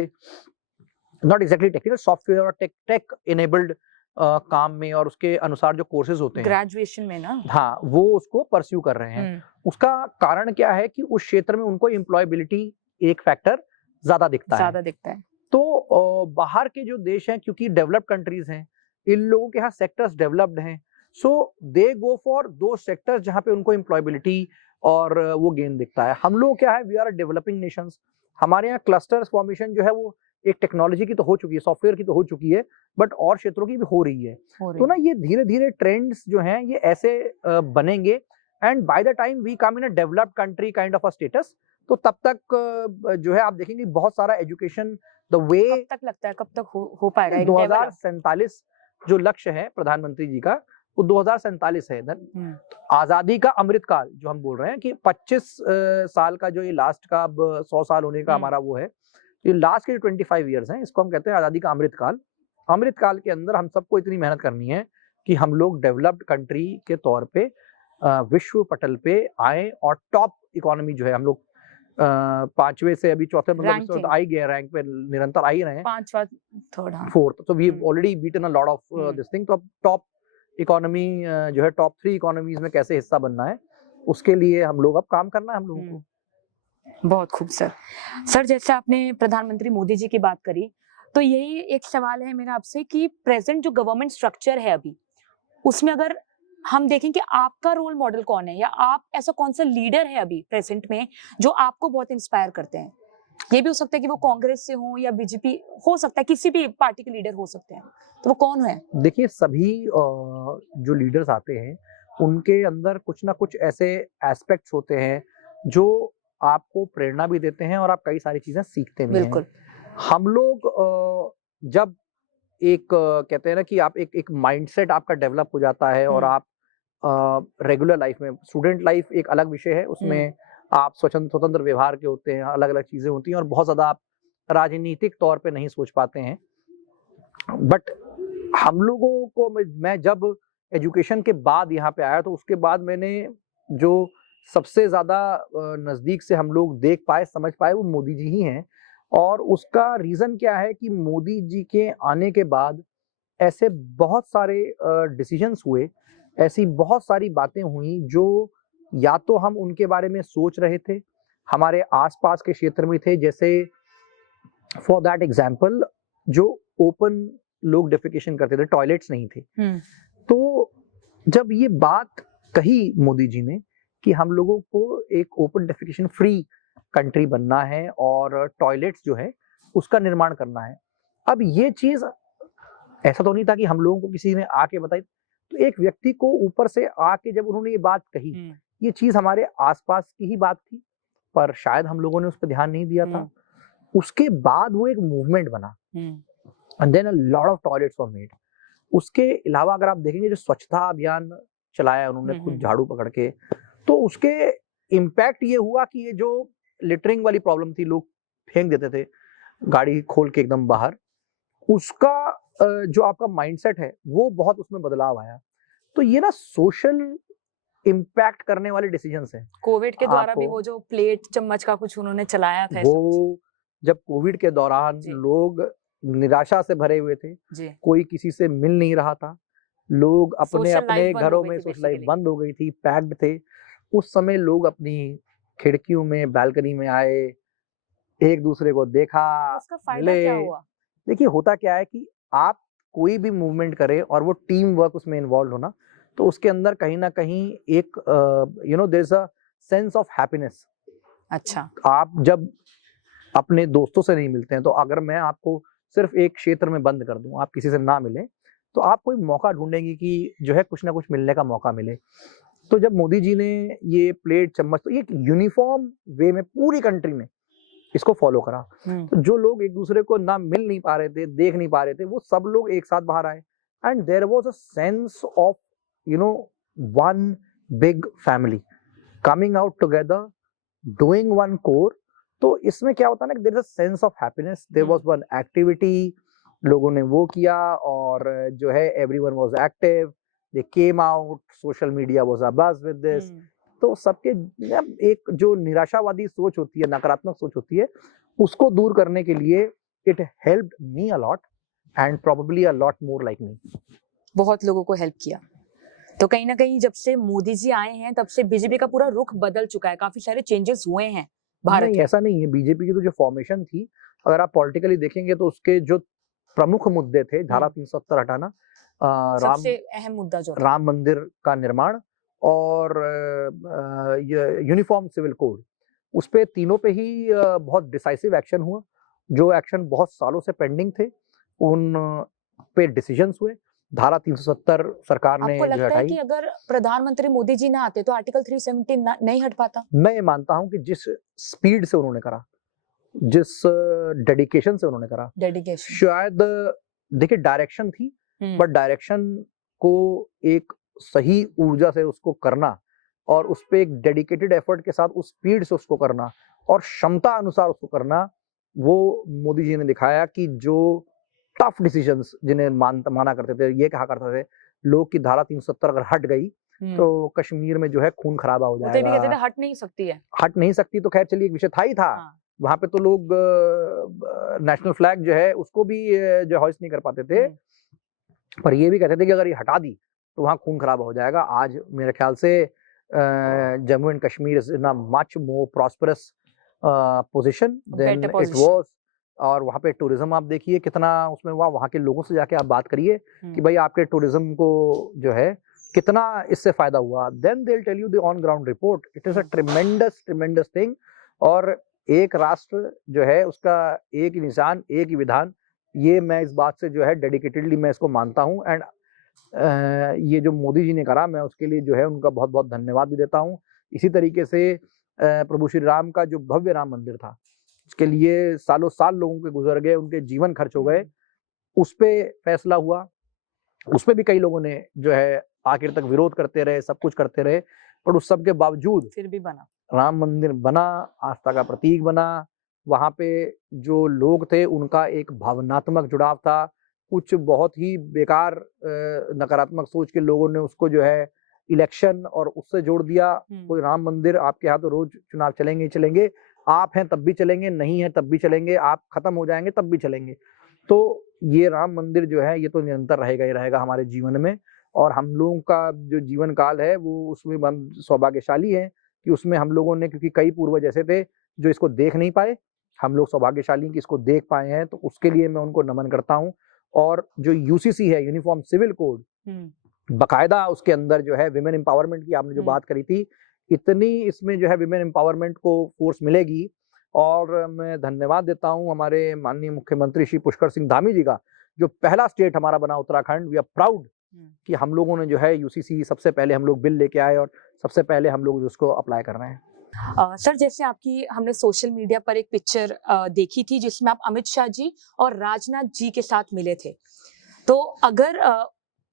not exactly technical, software और tech enabled काम में, और उसके अनुसार जो कोर्सेज होते हैं ग्रेजुएशन में ना, हाँ, वो उसको परस्यू कर रहे हैं। उसका कारण क्या है कि उस क्षेत्र में उनको एम्प्लॉयबिलिटी एक फैक्टर ज्यादा दिखता है। तो बाहर के जो देश हैं, क्योंकि डेवलप्ड कंट्रीज हैं, इन लोगों के यहाँ सेक्टर्स डेवलप्ड हैं, सो दे गो फॉर दो सेक्टर्स जहाँ पे उनको एम्प्लॉयबिलिटी और वो गेन दिखता है। हम लोग क्या है, वी आर डेवलपिंग नेशंस। हमारे यहाँ क्लस्टर्स फॉर्मेशन जो है वो एक टेक्नोलॉजी की तो हो चुकी है, सॉफ्टवेयर की तो हो चुकी है, बट और क्षेत्रों की भी हो रही है। तो ना ये धीरे धीरे ट्रेंड्स जो हैं ये ऐसे बनेंगे, and by the time we come in a developed country kind of a status, तो तब तक जो है आप देखेंगे बहुत सारा एजुकेशन द वे, कब तक लगता है, कब तक हो पाएगा? 2047 जो लक्ष्य है प्रधानमंत्री जी का, वो 2047 है। आजादी का अमृतकाल जो हम बोल रहे हैं कि 25 साल का जो ये लास्ट का अब 100 साल होने का हमारा वो है, ये लास्ट के जो 25 ईयर्स हैं, इसको हम कहते हैं आजादी का अमृतकाल। अमृतकाल के अंदर हम सबको इतनी मेहनत करनी है कि हम लोग डेवलप्ड कंट्री के तौर पे विश्व पटल पे आए, और टॉप इकोनॉमी जो है हम लोग 5वें से अभी 4थे मतलब आ ही गए, रैंक पे निरंतर आ ही रहे हैं, 5वां 4th, तो we have already beaten a lot of this thing. तो अब टॉप इकोनॉमी जो है, टॉप 3 इकोनॉमीज में कैसे हिस्सा बनना है, उसके लिए हम लोग अब काम करना है हम लोगों को। बहुत खूब सर, जैसे आपने प्रधानमंत्री मोदी जी की बात करी, तो यही एक सवाल है मेरा आपसे कि प्रेजेंट जो गवर्नमेंट स्ट्रक्चर है अभी, उसमें अगर हम देखें कि आपका रोल मॉडल कौन है, या आप ऐसा कौन सा लीडर है अभी प्रेजेंट में जो आपको बहुत इंस्पायर करते हैं? ये भी हो सकता है कि वो कांग्रेस से हो या बीजेपी, हो सकता है किसी भी पार्टी के लीडर हो सकते हैं, तो वो कौन है? देखिए, सभी जो लीडर्स आते हैं उनके अंदर कुछ ना कुछ ऐसे एस्पेक्ट्स होते हैं जो आपको प्रेरणा भी देते हैं और आप कई सारी चीजें सीखते भी हैं। हम लोग जब एक कहते हैं ना कि आप एक माइंडसेट आपका डेवलप हो जाता है, और आप रेगुलर लाइफ में, स्टूडेंट लाइफ एक अलग विषय है, उसमें आप स्वतंत्र व्यवहार के होते हैं, अलग अलग चीजें होती हैं, और बहुत ज्यादा आप राजनीतिक तौर पे नहीं सोच पाते हैं। बट हम लोगों को, मैं जब एजुकेशन के बाद यहाँ पे आया, तो उसके बाद मैंने जो सबसे ज्यादा नजदीक से हम लोग देख पाए, समझ पाए, वो मोदी जी ही हैं। और उसका रीजन क्या है कि मोदी जी के आने के बाद ऐसे बहुत सारे डिसीजंस हुए, ऐसी बहुत सारी बातें हुई जो या तो हम उनके बारे में सोच रहे थे, हमारे आसपास के क्षेत्र में थे, जैसे फॉर दैट एग्जाम्पल जो ओपन लोग डेफिकेशन करते थे, टॉयलेट्स नहीं थे। तो जब ये बात कही मोदी जी ने कि हम लोगों को एक ओपन डेफिकेशन फ्री कंट्री बनना है और टॉयलेट्स जो है उसका निर्माण करना है, अब ये चीज ऐसा तो नहीं था कि हम लोगों को किसी ने आके बताई, तो एक व्यक्ति को ऊपर से आके जब उन्होंने ये बात कही, ये चीज हमारे आसपास की ही बात थी, पर शायद हम लोगों ने उस पर ध्यान नहीं दिया था। उसके बाद वो एक मूवमेंट बना, and then a lot of toilets were made. उसके अलावा अगर आप देखेंगे जो स्वच्छता अभियान चलाया उन्होंने खुद झाड़ू पकड़ के, तो उसके इम्पैक्ट ये हुआ कि ये जो लिटरिंग वाली प्रॉब्लम थी, लोग फेंक देते थे गाड़ी खोल के एकदम बाहर, उसका जो आपका माइंडसेट है वो बहुत उसमें बदलाव आया। तो ये ना सोशल इम्पैक्ट करने वाले डिसीजंस हैं। कोविड के द्वारा भी वो जो प्लेट चम्मच का कुछ उन्होंने चलाया था, वो जब कोविड के दौरान लोग निराशा से भरे हुए थे, कोई किसी से मिल नहीं रहा था, लोग अपने अपने घरों में, सोशल लाइफ बंद हो गई थी, पैक्ड थे, उस समय लोग अपनी खिड़कियों में, बालकनी में आए, एक दूसरे को देखा, उसका फायदा क्या हुआ? देखिए होता क्या है कि आप कोई भी मूवमेंट करें और वो टीम वर्क उसमें इन्वॉल्व होना, तो उसके अंदर कहीं ना कहीं एक there is a sense of happiness. अच्छा, आप जब अपने दोस्तों से नहीं मिलते हैं, तो अगर मैं आपको सिर्फ एक क्षेत्र में बंद कर दूं, आप किसी से ना मिलें, तो आप कोई मौका ढूंढेंगे कि जो है कुछ ना कुछ मिलने का मौका मिले। तो जब मोदी जी ने ये प्लेट चम्मच, तो एक यूनिफॉर्म वे में पूरी कंट्री ने इसको फॉलो करा, तो जो लोग एक दूसरे को ना मिल नहीं पा रहे थे, देख नहीं पा रहे थे, वो सब लोग एक साथ बाहर आए, and there was a sense of one big family coming out together, doing one chore. तो इसमें क्या होता है ना, there is a sense of happiness, there was one activity, लोगों ने वो किया, और जो है everyone was active, they came out, social media was abuzz with this. तो सबके एक जो निराशावादी सोच होती है, नकारात्मक सोच होती है, उसको दूर करने के लिए it helped me a lot and probably a lot more like me. बहुत लोगों को हेल्प किया। तो कहीं ना कहीं जब से मोदी जी आए हैं तब से बीजेपी का पूरा रुख बदल चुका है, काफी सारे चेंजेस हुए हैं भारत में। ऐसा नहीं है, बीजेपी की तो जो फॉर्मेशन थी, अगर आप पॉलिटिकली देखेंगे तो उसके जो प्रमुख मुद्दे थे, धारा 370 हटाना, सबसे अहम मुद्दा जो राम मंदिर का निर्माण और यूनिफॉर्म सिविल कोड, उस पे तीनों पे ही बहुत डिसाइसिव एक्शन हुआ। जो एक्शन बहुत सालों से पेंडिंग थे, उन पे डिसीजंस हुए। धारा 370 सरकार ने आपको लगता है हटाई। कि अगर प्रधानमंत्री मोदी जी ना आते तो आर्टिकल 370 नहीं हट पाता? मैं ये मानता हूं कि जिस स्पीड से उन्होंने करा, जिस डेडिकेशन से उन्होंने करा, डेडिकेशन, शायद देखिए डायरेक्शन थी, बट डायरेक्शन को एक सही ऊर्जा से उसको करना, और उस पे एक डेडिकेटेड एफर्ट के साथ उस स्पीड से उसको करना और क्षमता अनुसार उसको करना, वो मोदी जी ने दिखाया कि जो टफ डिसीजंस जिन्हें माना करते थे, ये कहा करते थे लोग की धारा 370 अगर हट गई तो कश्मीर में जो है खून खराबा हो जाएगा, भी कहते थे हट नहीं सकती है। हट नहीं सकती, तो खैर चलिए एक विषय था ही था। वहां पे तो लोग नेशनल फ्लैग जो है उसको भी जो हॉइस्ट नहीं कर पाते थे, पर ये भी कहते थे कि अगर ये हटा दी तो वहां खून खराबा हो जाएगा। आज मेरे ख्याल से Jammu and Kashmir is in a much more prosperous position than it was, और वहाँ पे टूरिज्म आप देखिए कितना उसमें हुआ। वहाँ के लोगों से जाके आप बात करिए कि भाई आपके टूरिज्म को जो है कितना इससे फायदा हुआ, then they will tell you the on ground report. It is a tremendous thing. और एक राष्ट्र जो है उसका एक ही निशान, एक ही विधान, ये मैं इस बात से जो है डेडिकेटेडली मैं इसको मानता हूँ। एंड ये जो मोदी जी ने करा, मैं उसके लिए जो है उनका बहुत बहुत धन्यवाद भी देता हूँ। इसी तरीके से प्रभु श्री राम का जो भव्य राम मंदिर था, उसके लिए सालों साल लोगों के गुजर गए, उनके जीवन खर्च हो गए, उस पे फैसला हुआ। उसमें भी कई लोगों ने जो है आखिर तक विरोध करते रहे, सब कुछ करते रहे, पर उस सब के बावजूद फिर भी बना, राम मंदिर बना, आस्था का प्रतीक बना। वहां पे जो लोग थे उनका एक भावनात्मक जुड़ाव था। कुछ बहुत ही बेकार नकारात्मक सोच के लोगों ने उसको जो है इलेक्शन और उससे जोड़ दिया। कोई राम मंदिर, आपके यहाँ तो रोज चुनाव चलेंगे ही चलेंगे, आप हैं तब भी चलेंगे, नहीं है तब भी चलेंगे, आप खत्म हो जाएंगे तब भी चलेंगे। तो ये राम मंदिर जो है ये तो निरंतर रहेगा ही रहेगा हमारे जीवन में। और हम लोगों का जो जीवन काल है वो उसमें सौभाग्यशाली है कि उसमें हम लोगों ने, क्योंकि कई पूर्वज ऐसे थे जो इसको देख नहीं पाए, हम लोग सौभाग्यशाली कि इसको देख पाए हैं, तो उसके लिए मैं उनको नमन करता हूँ। और जो यूसीसी है, यूनिफॉर्म सिविल कोड, बकायदा उसके अंदर जो है विमेन एम्पावरमेंट की आपने जो बात करी थी, इतनी इसमें जो है विमेन एम्पावरमेंट को फोर्स मिलेगी। और मैं धन्यवाद देता हूँ हमारे माननीय मुख्यमंत्री श्री पुष्कर सिंह धामी जी का, जो पहला स्टेट हमारा बना उत्तराखंड। वी आर प्राउड कि हम लोगों ने जो है यूसीसी सबसे पहले हम लोग बिल लेके आए और सबसे पहले हम लोग उसको अप्लाई कर रहे हैं। सर, जैसे आपकी हमने सोशल मीडिया पर एक पिक्चर देखी थी जिसमें आप अमित शाह जी और राजनाथ जी के साथ मिले थे, तो अगर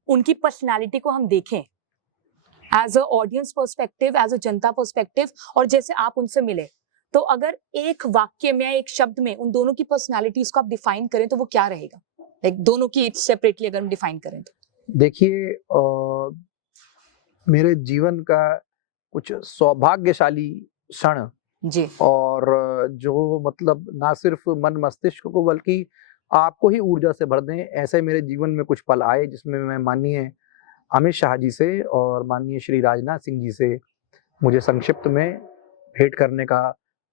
उनकी पर्सनालिटी को हम देखें as a audience perspective, as a janta perspective, और जैसे आप उनसे मिले, तो अगर एक वाक्य में, एक शब्द में उन दोनों की पर्सनालिटीज को आप डिफाइन करें तो वो क्या रहेगा? लाइक दोनों की सेपरेटली अगर हम डिफाइन करें तो। देखिए, मेरे जीवन का कुछ सौभाग्यशाली क्षण जी, और जो मतलब ना सिर्फ मन मस्तिष्क को बल्कि आपको ही ऊर्जा से भर दें, ऐसे मेरे जीवन में कुछ पल आए जिसमें मैं माननीय अमित शाह जी से और माननीय श्री राजनाथ सिंह जी से मुझे संक्षिप्त में भेंट करने का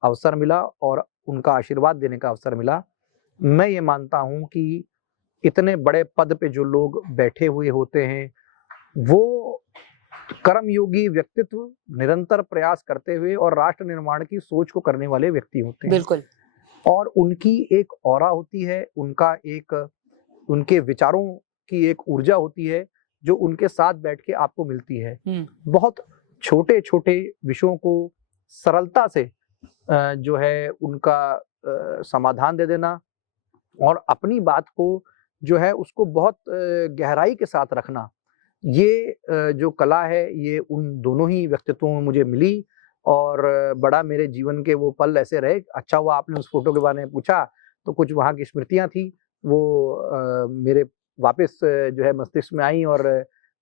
अवसर मिला और उनका आशीर्वाद देने का अवसर मिला। मैं ये मानता हूँ कि इतने बड़े पद पे जो लोग बैठे हुए होते हैं, वो कर्मयोगी व्यक्तित्व, निरंतर प्रयास करते हुए और राष्ट्र निर्माण की सोच को करने वाले व्यक्ति होते हैं। बिल्कुल। और उनकी एक ऑरा होती है, उनके विचारों की एक ऊर्जा होती है जो उनके साथ बैठ के आपको मिलती है। बहुत छोटे छोटे विषयों को सरलता से जो है उनका समाधान दे देना और अपनी बात को जो है उसको बहुत गहराई के साथ रखना, ये जो कला है ये उन दोनों ही व्यक्तित्वों में मुझे मिली। और बड़ा मेरे जीवन के वो पल ऐसे रहे। अच्छा हुआ आपने उस फोटो के बारे में पूछा, तो कुछ वहाँ की स्मृतियाँ थी वो मेरे वापस जो है मस्तिष्क में आई और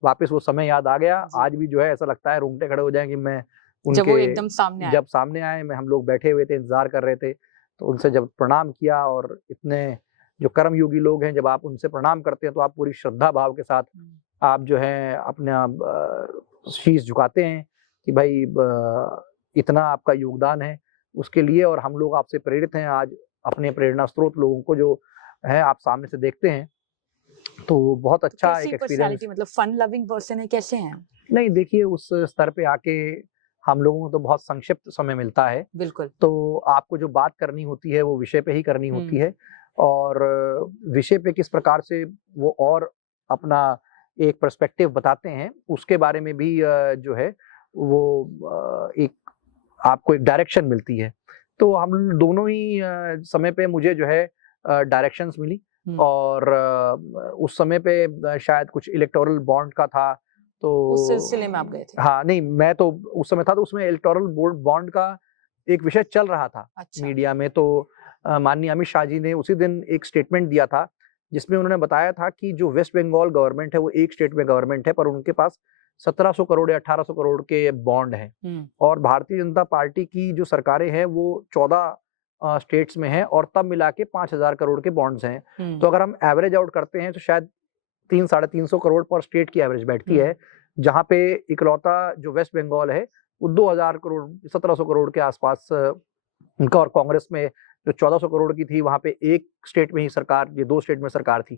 वापस वो समय याद आ गया। आज भी जो है ऐसा लगता है रोंगटे खड़े हो जाएं कि मैं जब वो उनके एकदम सामने आए। जब सामने आए, मैं हम लोग बैठे हुए थे, इंतजार कर रहे थे, तो उनसे जब प्रणाम किया। और इतने जो कर्मयोगी लोग हैं, जब आप उनसे प्रणाम करते हैं तो आप पूरी श्रद्धा भाव के साथ आप जो है अपना शीश झुकाते हैं कि भाई इतना आपका योगदान है उसके लिए, और हम लोग आपसे प्रेरित हैं। आज अपने प्रेरणा स्रोत लोगों को जो है आप सामने से देखते हैं, तो बहुत अच्छा एक एक्सपीरियंस। मतलब फन लविंग पर्सन है, कैसे हैं? नहीं, देखिए उस स्तर पे आके हम लोगों को तो बहुत संक्षिप्त समय मिलता है। बिल्कुल। तो आपको जो बात करनी होती है वो विषय पे ही करनी होती है, और विषय पे किस प्रकार से वो और अपना एक पर्सपेक्टिव बताते हैं उसके बारे में भी जो है वो एक आपको एक डायरेक्शन मिलती है। तो हम दोनों ही समय पे मुझे जो है डायरेक्शंस मिली, और उस समय पे शायद कुछ इलेक्टोरल बॉन्ड का था, तो उस सिलसिले में आप गए थे? हाँ, नहीं मैं तो उस समय था, तो उसमें इलेक्टोरल बॉन्ड का एक विषय चल रहा था। अच्छा। मीडिया में। तो माननीय अमित शाह जी ने उसी दिन एक स्टेटमेंट दिया था जिसमें उन्होंने बताया था कि जो वेस्ट बंगाल गवर्नमेंट है वो एक स्टेट में गवर्नमेंट है, पर उनके पास 1700 करोड़ या 1800 करोड़ के बॉन्ड हैं, और भारतीय जनता पार्टी की जो सरकारें हैं वो 14 स्टेट्स में हैं, और तब मिला के 5000 करोड़ के बॉन्ड्स हैं। तो अगर हम एवरेज आउट करते हैं तो शायद 300-350 करोड़ पर स्टेट की एवरेज बैठती है, जहाँ पे इकलौता जो वेस्ट बंगाल है वो 2000 करोड़ 1700 करोड़ के आसपास उनका, और कांग्रेस में जो 1400 करोड़ की थी वहां पे एक स्टेट में ही सरकार, ये 2 स्टेट में सरकार थी।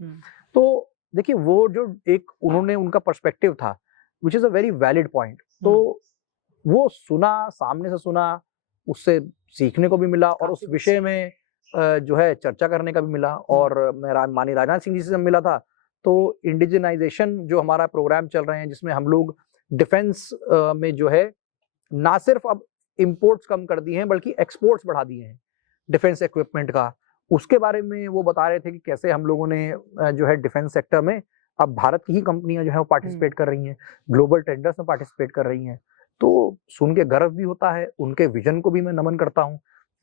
तो देखिए वो जो एक उन्होंने उनका पर्सपेक्टिव था, which is a very valid point. तो वो सुना, सामने से सुना, उससे सीखने को भी मिला और उस विषय में जो है चर्चा करने का भी मिला। और मैं माननीय राजनाथ सिंह जी से मिला था, तो इंडिजिनाइजेशन जो हमारा प्रोग्राम चल रहे हैं जिसमें हम लोग डिफेंस में जो है ना सिर्फ अब इंपोर्ट्स कम कर दिए हैं बल्कि एक्सपोर्ट्स बढ़ा दिए हैं डिफेंस इक्विपमेंट का, उसके बारे में वो बता रहे थे कि कैसे हम लोगों ने जो है डिफेंस सेक्टर में अब भारत की ही कंपनियां जो है वो पार्टिसिपेट कर रही हैं, ग्लोबल टेंडर्स में पार्टिसिपेट कर रही हैं। तो सुन के गर्व भी होता है, उनके विजन को भी मैं नमन करता हूँ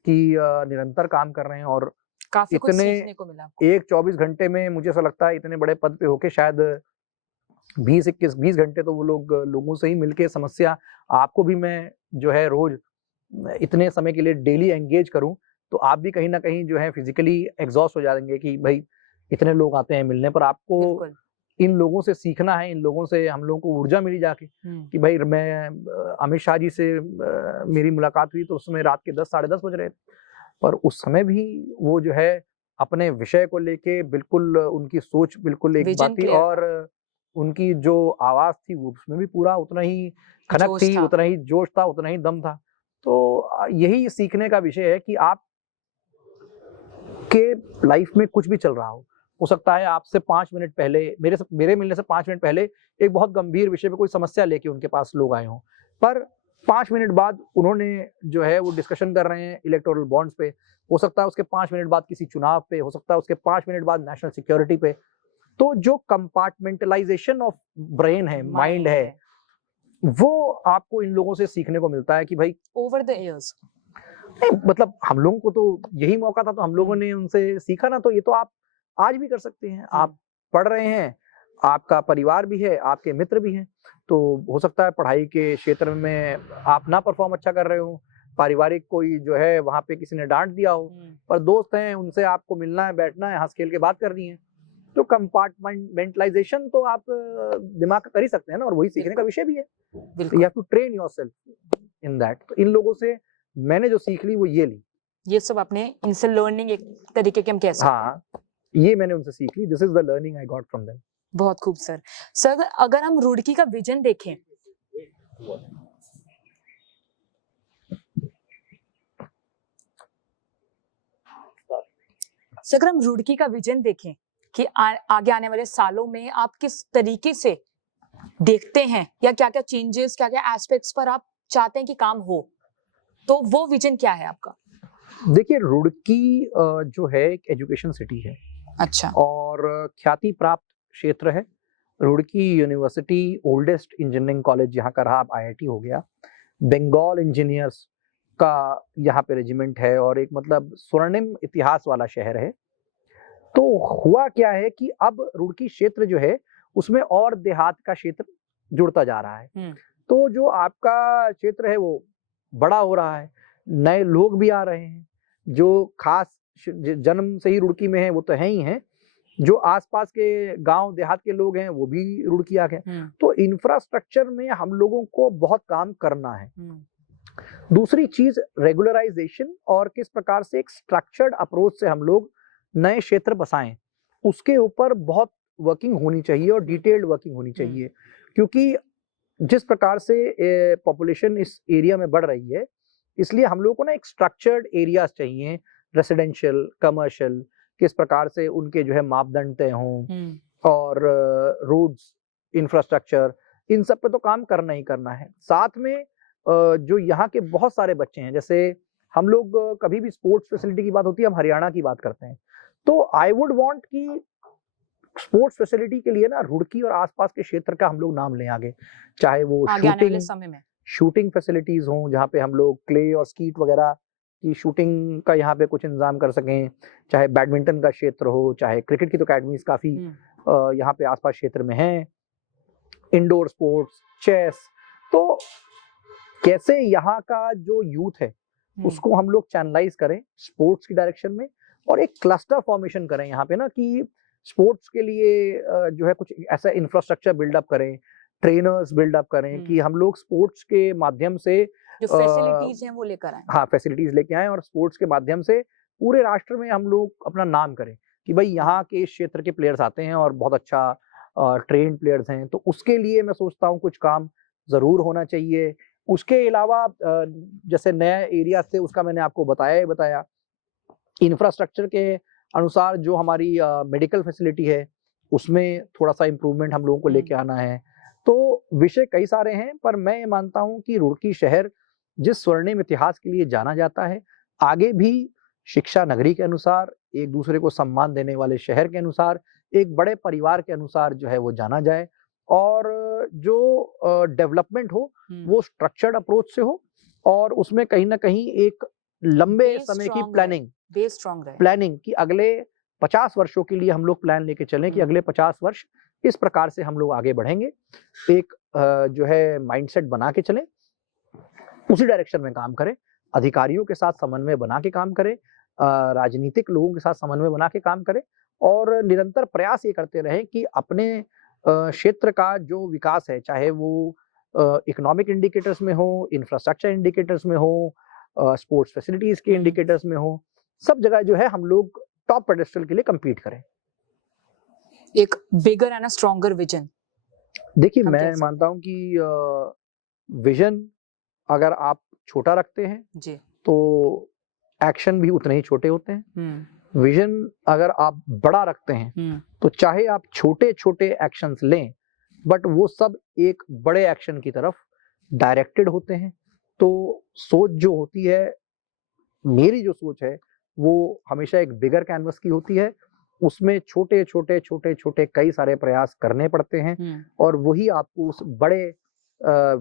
कि निरंतर काम कर रहे हैं, और काफी कुछ सीखने को मिला आपको। 24 घंटे में मुझे ऐसा लगता है इतने बड़े पद पे होके शायद 20 घंटे तो वो लोगों से ही मिलके समस्या, आपको भी मैं जो है रोज इतने समय के लिए डेली एंगेज करूं तो आप भी कहीं ना कहीं जो है फिजिकली एग्जॉस्ट हो जाएंगे कि भाई इतने लोग आते हैं मिलने पर, आपको इन लोगों से सीखना है, इन लोगों से हम लोगों को ऊर्जा मिली जाके कि भाई मैं अमित शाह जी से मेरी मुलाकात हुई तो उस समय रात के 10 साढ़े 10 बज रहे थे, पर उस समय भी वो जो है अपने विषय को लेके बिल्कुल उनकी सोच बिल्कुल एक विजन बात थी, क्लियर था। और उनकी जो आवाज थी वो उसमें भी पूरा उतना ही खनक जोश थी, था। उतना ही जोश था, उतना ही दम था। तो यही सीखने का विषय है कि आप के लाइफ में कुछ भी चल रहा हो सकता है आपसे 5 मिनट पहले मेरे मिलने से 5 मिनट पहले एक बहुत गंभीर विषय पे कोई समस्या लेके उनके पास लोग आए हों, पर 5 मिनट बाद उन्होंने जो है वो डिस्कशन कर रहे हैं इलेक्टोरल बॉन्ड्स पे, हो सकता है उसके 5 मिनट बाद किसी चुनाव पे, हो सकता है उसके 5 मिनट बाद नेशनल सिक्योरिटी पे। तो जो कंपार्टमेंटलाइजेशन ऑफ ब्रेन है, माइंड है, वो आपको इन लोगों से सीखने को मिलता है कि भाई ओवर द इयर्स नहीं, मतलब हम लोगों को तो यही मौका था तो हम लोगों ने उनसे सीखा ना, तो ये तो आप आज भी कर सकते हैं। आप पढ़ रहे हैं, आपका परिवार भी है, आपके मित्र भी हैं, तो हो सकता है पढ़ाई के क्षेत्र में आप ना परफॉर्म अच्छा कर रहे हो, पारिवारिक कोई जो है वहां पे किसी ने डांट दिया हो, पर दोस्त हैं उनसे आपको मिलना है, बैठना है, हंस खेल के बात करनी है। तो कंपार्टमेंटलाइजेशन तो आप दिमाग का कर ही सकते हैं ना, और वही सीखने का विषय भी है। You have to train yourself in that. तो इन लोगों से मैंने जो सीख ली वो ये ली, ये सब अपने इनसे लर्निंग एक तरीके के हम कह सकते हैं। हाँ ये मैंने उनसे सीख ली, this is the learning I got from them. बहुत खूब सर। सर अगर हम रुड़की का विजन देखें, सर अगर हम रुड़की का विजन देखें कि आगे आने वाले सालों में आप किस तरीके से देखते हैं या क्या क्या चेंजेस, क्या क्या एस्पेक्ट्स पर आप चाहते हैं कि काम हो, तो वो विजन क्या है आपका? देखिए रुड़की जो है एक एजुकेशन सिटी है, अच्छा, और ख्याति प्राप्त क्षेत्र है। Roorkee university oldest engineering college यहाँ का रहा, अब IIT हो गया। बंगाल इंजीनियर्स का यहाँ पे रेजिमेंट है, और एक मतलब स्वर्णिम इतिहास वाला शहर है। तो हुआ क्या है कि अब रुड़की क्षेत्र जो है उसमें और देहात का क्षेत्र जुड़ता जा रहा है। तो जो आपका क्षेत्र है वो बड़ा हो रहा है, नए लोग भी आ रहे हैं, जो खास जन्म से ही रुड़की में है वो तो है ही हैं, जो आसपास के गांव देहात के लोग हैं वो भी रुड़की आ गए। तो इंफ्रास्ट्रक्चर में हम लोगों को बहुत काम करना है। दूसरी चीज रेगुलराइजेशन, और किस प्रकार से एक स्ट्रक्चर्ड अप्रोच से हम लोग नए क्षेत्र बसाएं, उसके ऊपर बहुत वर्किंग होनी चाहिए और डिटेल्ड वर्किंग होनी चाहिए। क्योंकि जिस प्रकार से पॉपुलेशन इस एरिया में बढ़ रही है, इसलिए हम लोगों को ना एक स्ट्रक्चर्ड एरियाज चाहिए, रेसिडेंशियल, कमर्शियल, किस प्रकार से उनके जो है मापदंड तय हों, और रोड्स, इंफ्रास्ट्रक्चर, इन सब पे तो काम करना ही करना है। साथ में जो यहाँ के बहुत सारे बच्चे हैं, जैसे हम लोग कभी भी स्पोर्ट्स फैसिलिटी की बात होती है, हम हरियाणा की बात करते हैं, तो आई वुड वांट कि स्पोर्ट्स फैसिलिटी के लिए ना रुड़की और आसपास के क्षेत्र का हम लोग नाम लें आगे, चाहे वो शूटिंग फैसिलिटीज हों, जहाँ पे हम लोग क्ले और स्कीट वगैरह की शूटिंग का यहाँ पे कुछ इंतजाम कर सकें, चाहे बैडमिंटन का क्षेत्र हो, चाहे क्रिकेट की तो अकेडमीज काफी यहाँ पे आसपास क्षेत्र में हैं, इंडोर स्पोर्ट्स, चेस। तो कैसे यहाँ का जो यूथ है उसको हम लोग चैनलाइज करें स्पोर्ट्स की डायरेक्शन में, और एक क्लस्टर फॉर्मेशन करें यहाँ पे ना, कि स्पोर्ट्स के लिए जो है कुछ ऐसा इंफ्रास्ट्रक्चर बिल्डअप करें, ट्रेनर्स बिल्डअप करें, कि हम लोग स्पोर्ट्स के माध्यम से जो फैसिलिटीज हैं वो लेकर आए। हाँ, फैसिलिटीज लेके आए, और स्पोर्ट्स के माध्यम से पूरे राष्ट्र में हम लोग अपना नाम करें कि भाई यहाँ के क्षेत्र के प्लेयर्स आते हैं और बहुत अच्छा ट्रेन प्लेयर्स हैं। तो उसके लिए मैं सोचता हूँ कुछ काम जरूर होना चाहिए। उसके अलावा जैसे नया एरिया से, उसका मैंने आपको बताया इंफ्रास्ट्रक्चर के अनुसार जो हमारी मेडिकल फैसिलिटी है उसमें थोड़ा सा इम्प्रूवमेंट हम लोगों को लेके आना है। तो विषय कई सारे हैं, पर मैं ये मानता हूँ कि रुड़की शहर जिस स्वर्णिम इतिहास के लिए जाना जाता है, आगे भी शिक्षा नगरी के अनुसार, एक दूसरे को सम्मान देने वाले शहर के अनुसार, एक बड़े परिवार के अनुसार जो है वो जाना जाए, और जो डेवलपमेंट हो वो स्ट्रक्चर्ड अप्रोच से हो, और उसमें कहीं ना कहीं एक लंबे समय की प्लानिंग कि अगले 50 वर्षों के लिए हम लोग प्लान लेके चलें कि अगले 50 वर्ष इस प्रकार से हम लोग आगे बढ़ेंगे। एक जो है माइंडसेट बना के चलें, उसी डायरेक्शन में काम करें, अधिकारियों के साथ समन्वय बना के काम करें, राजनीतिक लोगों के साथ समन्वय बना के काम करें, और निरंतर प्रयास ये करते रहें कि अपने क्षेत्र का जो विकास है, चाहे वो इकोनॉमिक इंडिकेटर्स में हो, इंफ्रास्ट्रक्चर इंडिकेटर्स में हो, स्पोर्ट्स फैसिलिटीज के इंडिकेटर्स में हो, सब जगह जो है हम लोग टॉप पेडेस्टल के लिए compete करें। एक bigger and a stronger vision. देखिए, हम कह मैं सकते मानता हूँ कि विजन अगर आप छोटा रखते हैं जी। तो एक्शन भी उतने ही छोटे होते हैं। विजन अगर आप बड़ा रखते हैं तो चाहे आप छोटे छोटे एक्शंस लें, बट वो सब एक बड़े एक्शन की तरफ डायरेक्टेड होते हैं। तो सोच जो होती है, मेरी जो सोच है, वो हमेशा एक बिगर कैनवस की होती है। उसमें छोटे छोटे छोटे छोटे कई सारे प्रयास करने पड़ते हैं और वही आपको उस बड़े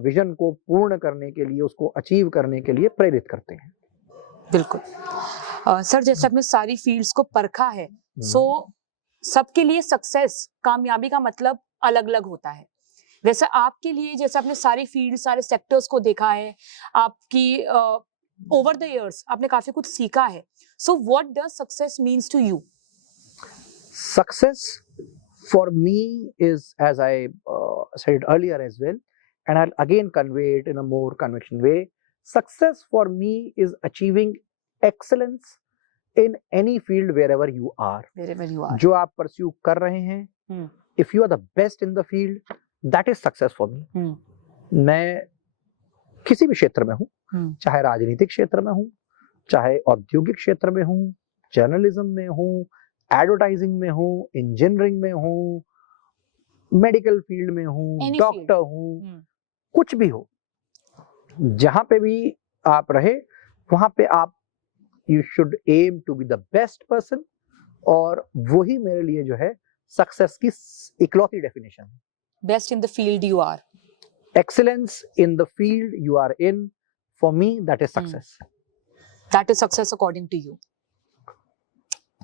विजन को पूर्ण करने के लिए, उसको अचीव करने के लिए प्रेरित करते हैं। बिल्कुल। सर, जैसे आपने सारी फील्ड्स को परखा है, सो सबके लिए सक्सेस, कामयाबी का मतलब अलग अलग होता है। वैसे आपके लिए, जैसे आपने सारी फील्ड, सारे सेक्टर्स को देखा है, आपकी ओवर द इयर्स आपने काफी कुछ सीखा है, so what does success means to you? Success for me is, as I said earlier as well, and I'll again convey it in a more conviction way. Success for me is achieving excellence in any field wherever you are. Wherever you are. जो आप pursue कर रहे हैं, if you are the best in the field, that is success for me. मैं किसी भी क्षेत्र में हूँ, चाहे राजनीतिक क्षेत्र में हूँ, चाहे औद्योगिक क्षेत्र में हूँ, जर्नलिज्म में हूँ, एडवर्टाइजिंग में हूँ, इंजीनियरिंग में हूँ, मेडिकल फील्ड में हूँ, डॉक्टर हूँ, कुछ भी हो, जहां पे भी आप रहे वहां पे आप you should aim to be the best person, और वही मेरे लिए जो है सक्सेस की इकलौती डेफिनेशन है। Best in the field you are, excellence in the field you are in, for me that is success. That is success according to you.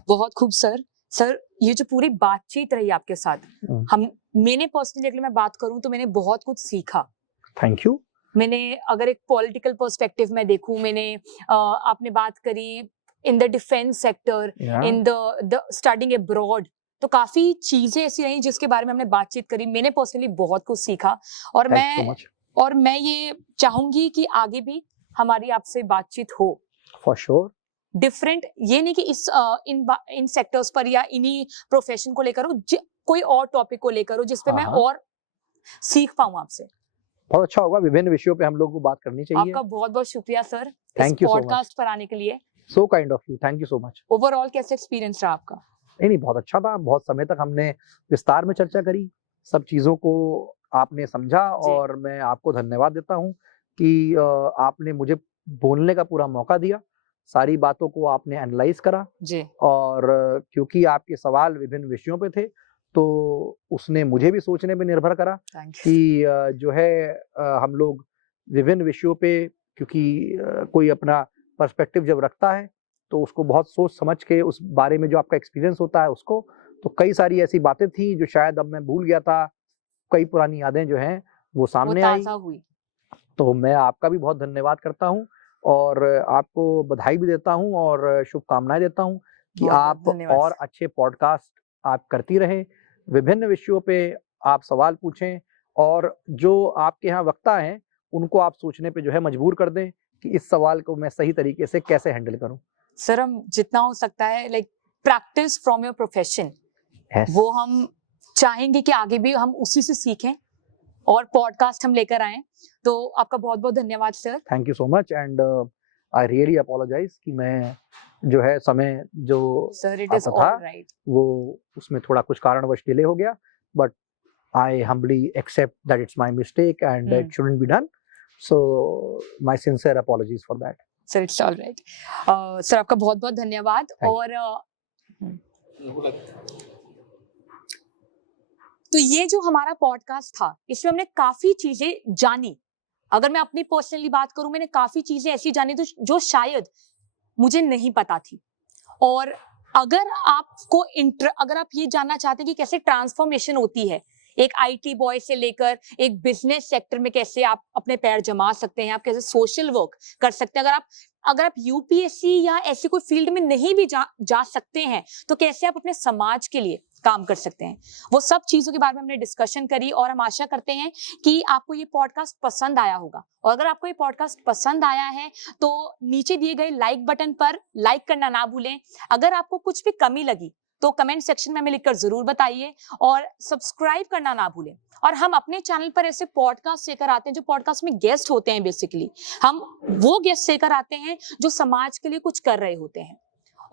बहुत खूब सर। सर, ये जो पूरी बातचीत रही आपके साथ, मैंने पर्सनली अगर मैं बात करूं तो मैंने बहुत कुछ सीखा। Thank you. मैंने अगर एक पॉलिटिकल पर्सपेक्टिव में देखूं, मैंने आपने बात करी in the defence sector, in the studying abroad, तो काफी चीजें ऐसी रही जिसके बारे में हमने बातचीत करी। मैंने पर्सनली बहुत कुछ सीखा, और मैं ये चाहूंगी कि आगे भी हमारी आपसे बातचीत हो। For sure. डिफरेंट, ये नहीं कि इन सेक्टर्स पर या इन्हीं प्रोफेशन को लेकर हो, कोई और टॉपिक को लेकर हो जिसपे मैं और सीख पाऊं आपसे। बहुत अच्छा होगा, विभिन्न विषयों पे हम लोग को बात करनी चाहिए। आपका बहुत बहुत शुक्रिया सर, इस थैंक यू पॉडकास्ट पर आने के लिए। So kind of you, thank you so much. Overall कैसा एक्सपीरियंस रहा आपका? नहीं, बहुत अच्छा था। बहुत समय तक हमने विस्तार में चर्चा करी, सब चीजों को आपने समझा, और मैं आपको धन्यवाद देता हूँ कि आपने मुझे बोलने का पूरा मौका दिया, सारी बातों को आपने एनालाइज करा जी। और क्योंकि आपके सवाल विभिन्न विषयों पे थे, तो उसने मुझे भी सोचने पे निर्भर करा कि जो है हम लोग विभिन्न विषयों पे, क्योंकि कोई अपना पर्सपेक्टिव जब रखता है तो उसको बहुत सोच समझ के उस बारे में जो आपका एक्सपीरियंस होता है उसको, तो कई सारी ऐसी बातें थी जो शायद अब मैं भूल गया था, कई पुरानी यादें जो हैं वो सामने आई। तो मैं आपका भी बहुत धन्यवाद करता हूँ और आपको बधाई भी देता हूँ और शुभकामनाएं देता हूँ कि आप और अच्छे पॉडकास्ट आप करती रहें, विभिन्न विषयों पे आप सवाल पूछें, और जो आपके यहाँ वक्ता हैं उनको आप सोचने पे जो है मजबूर कर दें कि इस सवाल को मैं सही तरीके से कैसे हैंडल करूं। सर, हम जितना हो सकता है like practice from your profession, वो हम चाहेंगे कि आगे भी हम उसी से सीखें और पॉडकास्ट हम लेकर आए। तो आपका बहुत बहुत धन्यवाद sir. Thank you so much, and I really apologise कि मैं जो है समय जो sir it is all right, वो उसमें थोड़ा कुछ कारणवश डिले हो गया, but I humbly accept that it's my mistake and it shouldn't be done, so my sincere apologies for that. Sir it's all right. Sir आपका बहुत बहुत धन्यवाद। और तो ये जो हमारा पॉडकास्ट था, इसमें हमने काफी चीजें जानी। अगर मैं अपनी पर्सनली बात करूं, मैंने काफी चीजें ऐसी जानी जो शायद मुझे नहीं पता थी। और अगर आप ये जानना चाहते हैं कि कैसे ट्रांसफॉर्मेशन होती है एक आईटी बॉय से लेकर एक बिजनेस सेक्टर में, कैसे आप अपने पैर जमा सकते हैं, आप कैसे सोशल वर्क कर सकते हैं, अगर आप यूपीएससी या ऐसी कोई फील्ड में नहीं भी जा सकते हैं, तो कैसे आप अपने समाज के लिए काम कर सकते हैं। वो सब चीजों के बारे में हमने डिस्कशन करी और हम आशा करते हैं कि आपको ये पॉडकास्ट पसंद आया होगा। और अगर आपको ये पॉडकास्ट पसंद आया है तो नीचे दिए गए लाइक बटन पर लाइक करना ना भूलें। अगर आपको कुछ भी कमी लगी तो कमेंट सेक्शन में हमें लिखकर जरूर बताइए और सब्सक्राइब करना ना भूलें। और हम अपने चैनल पर ऐसे पॉडकास्ट लेकर आते हैं जो पॉडकास्ट में गेस्ट होते हैं। बेसिकली हम वो गेस्ट लेकर आते हैं जो समाज के लिए कुछ कर रहे होते हैं,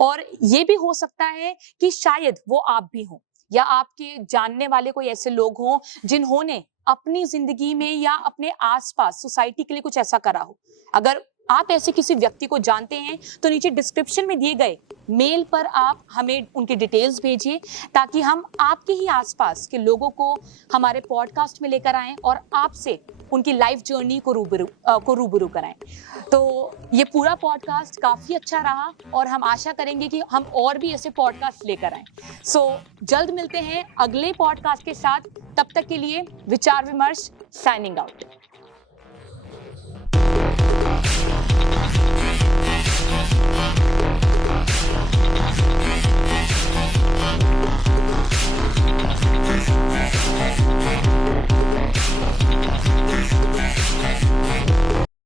और ये भी हो सकता है कि शायद वो आप भी हो या आपके जानने वाले कोई ऐसे लोग हों जिन्होंने अपनी जिंदगी में या अपने आसपास सोसाइटी के लिए कुछ ऐसा करा हो। अगर आप ऐसे किसी व्यक्ति को जानते हैं तो नीचे डिस्क्रिप्शन में दिए गए मेल पर आप हमें उनकी डिटेल्स भेजिए ताकि हम आपके ही आसपास के लोगों को हमारे पॉडकास्ट में लेकर आएं और आपसे उनकी लाइफ जर्नी को रूबरू कराएं। तो ये पूरा पॉडकास्ट काफी अच्छा रहा और हम आशा करेंगे कि हम और भी ऐसे पॉडकास्ट लेकर आएं। सो जल्द मिलते हैं अगले पॉडकास्ट के साथ। तब तक के लिए विचार विमर्श साइनिंग आउट।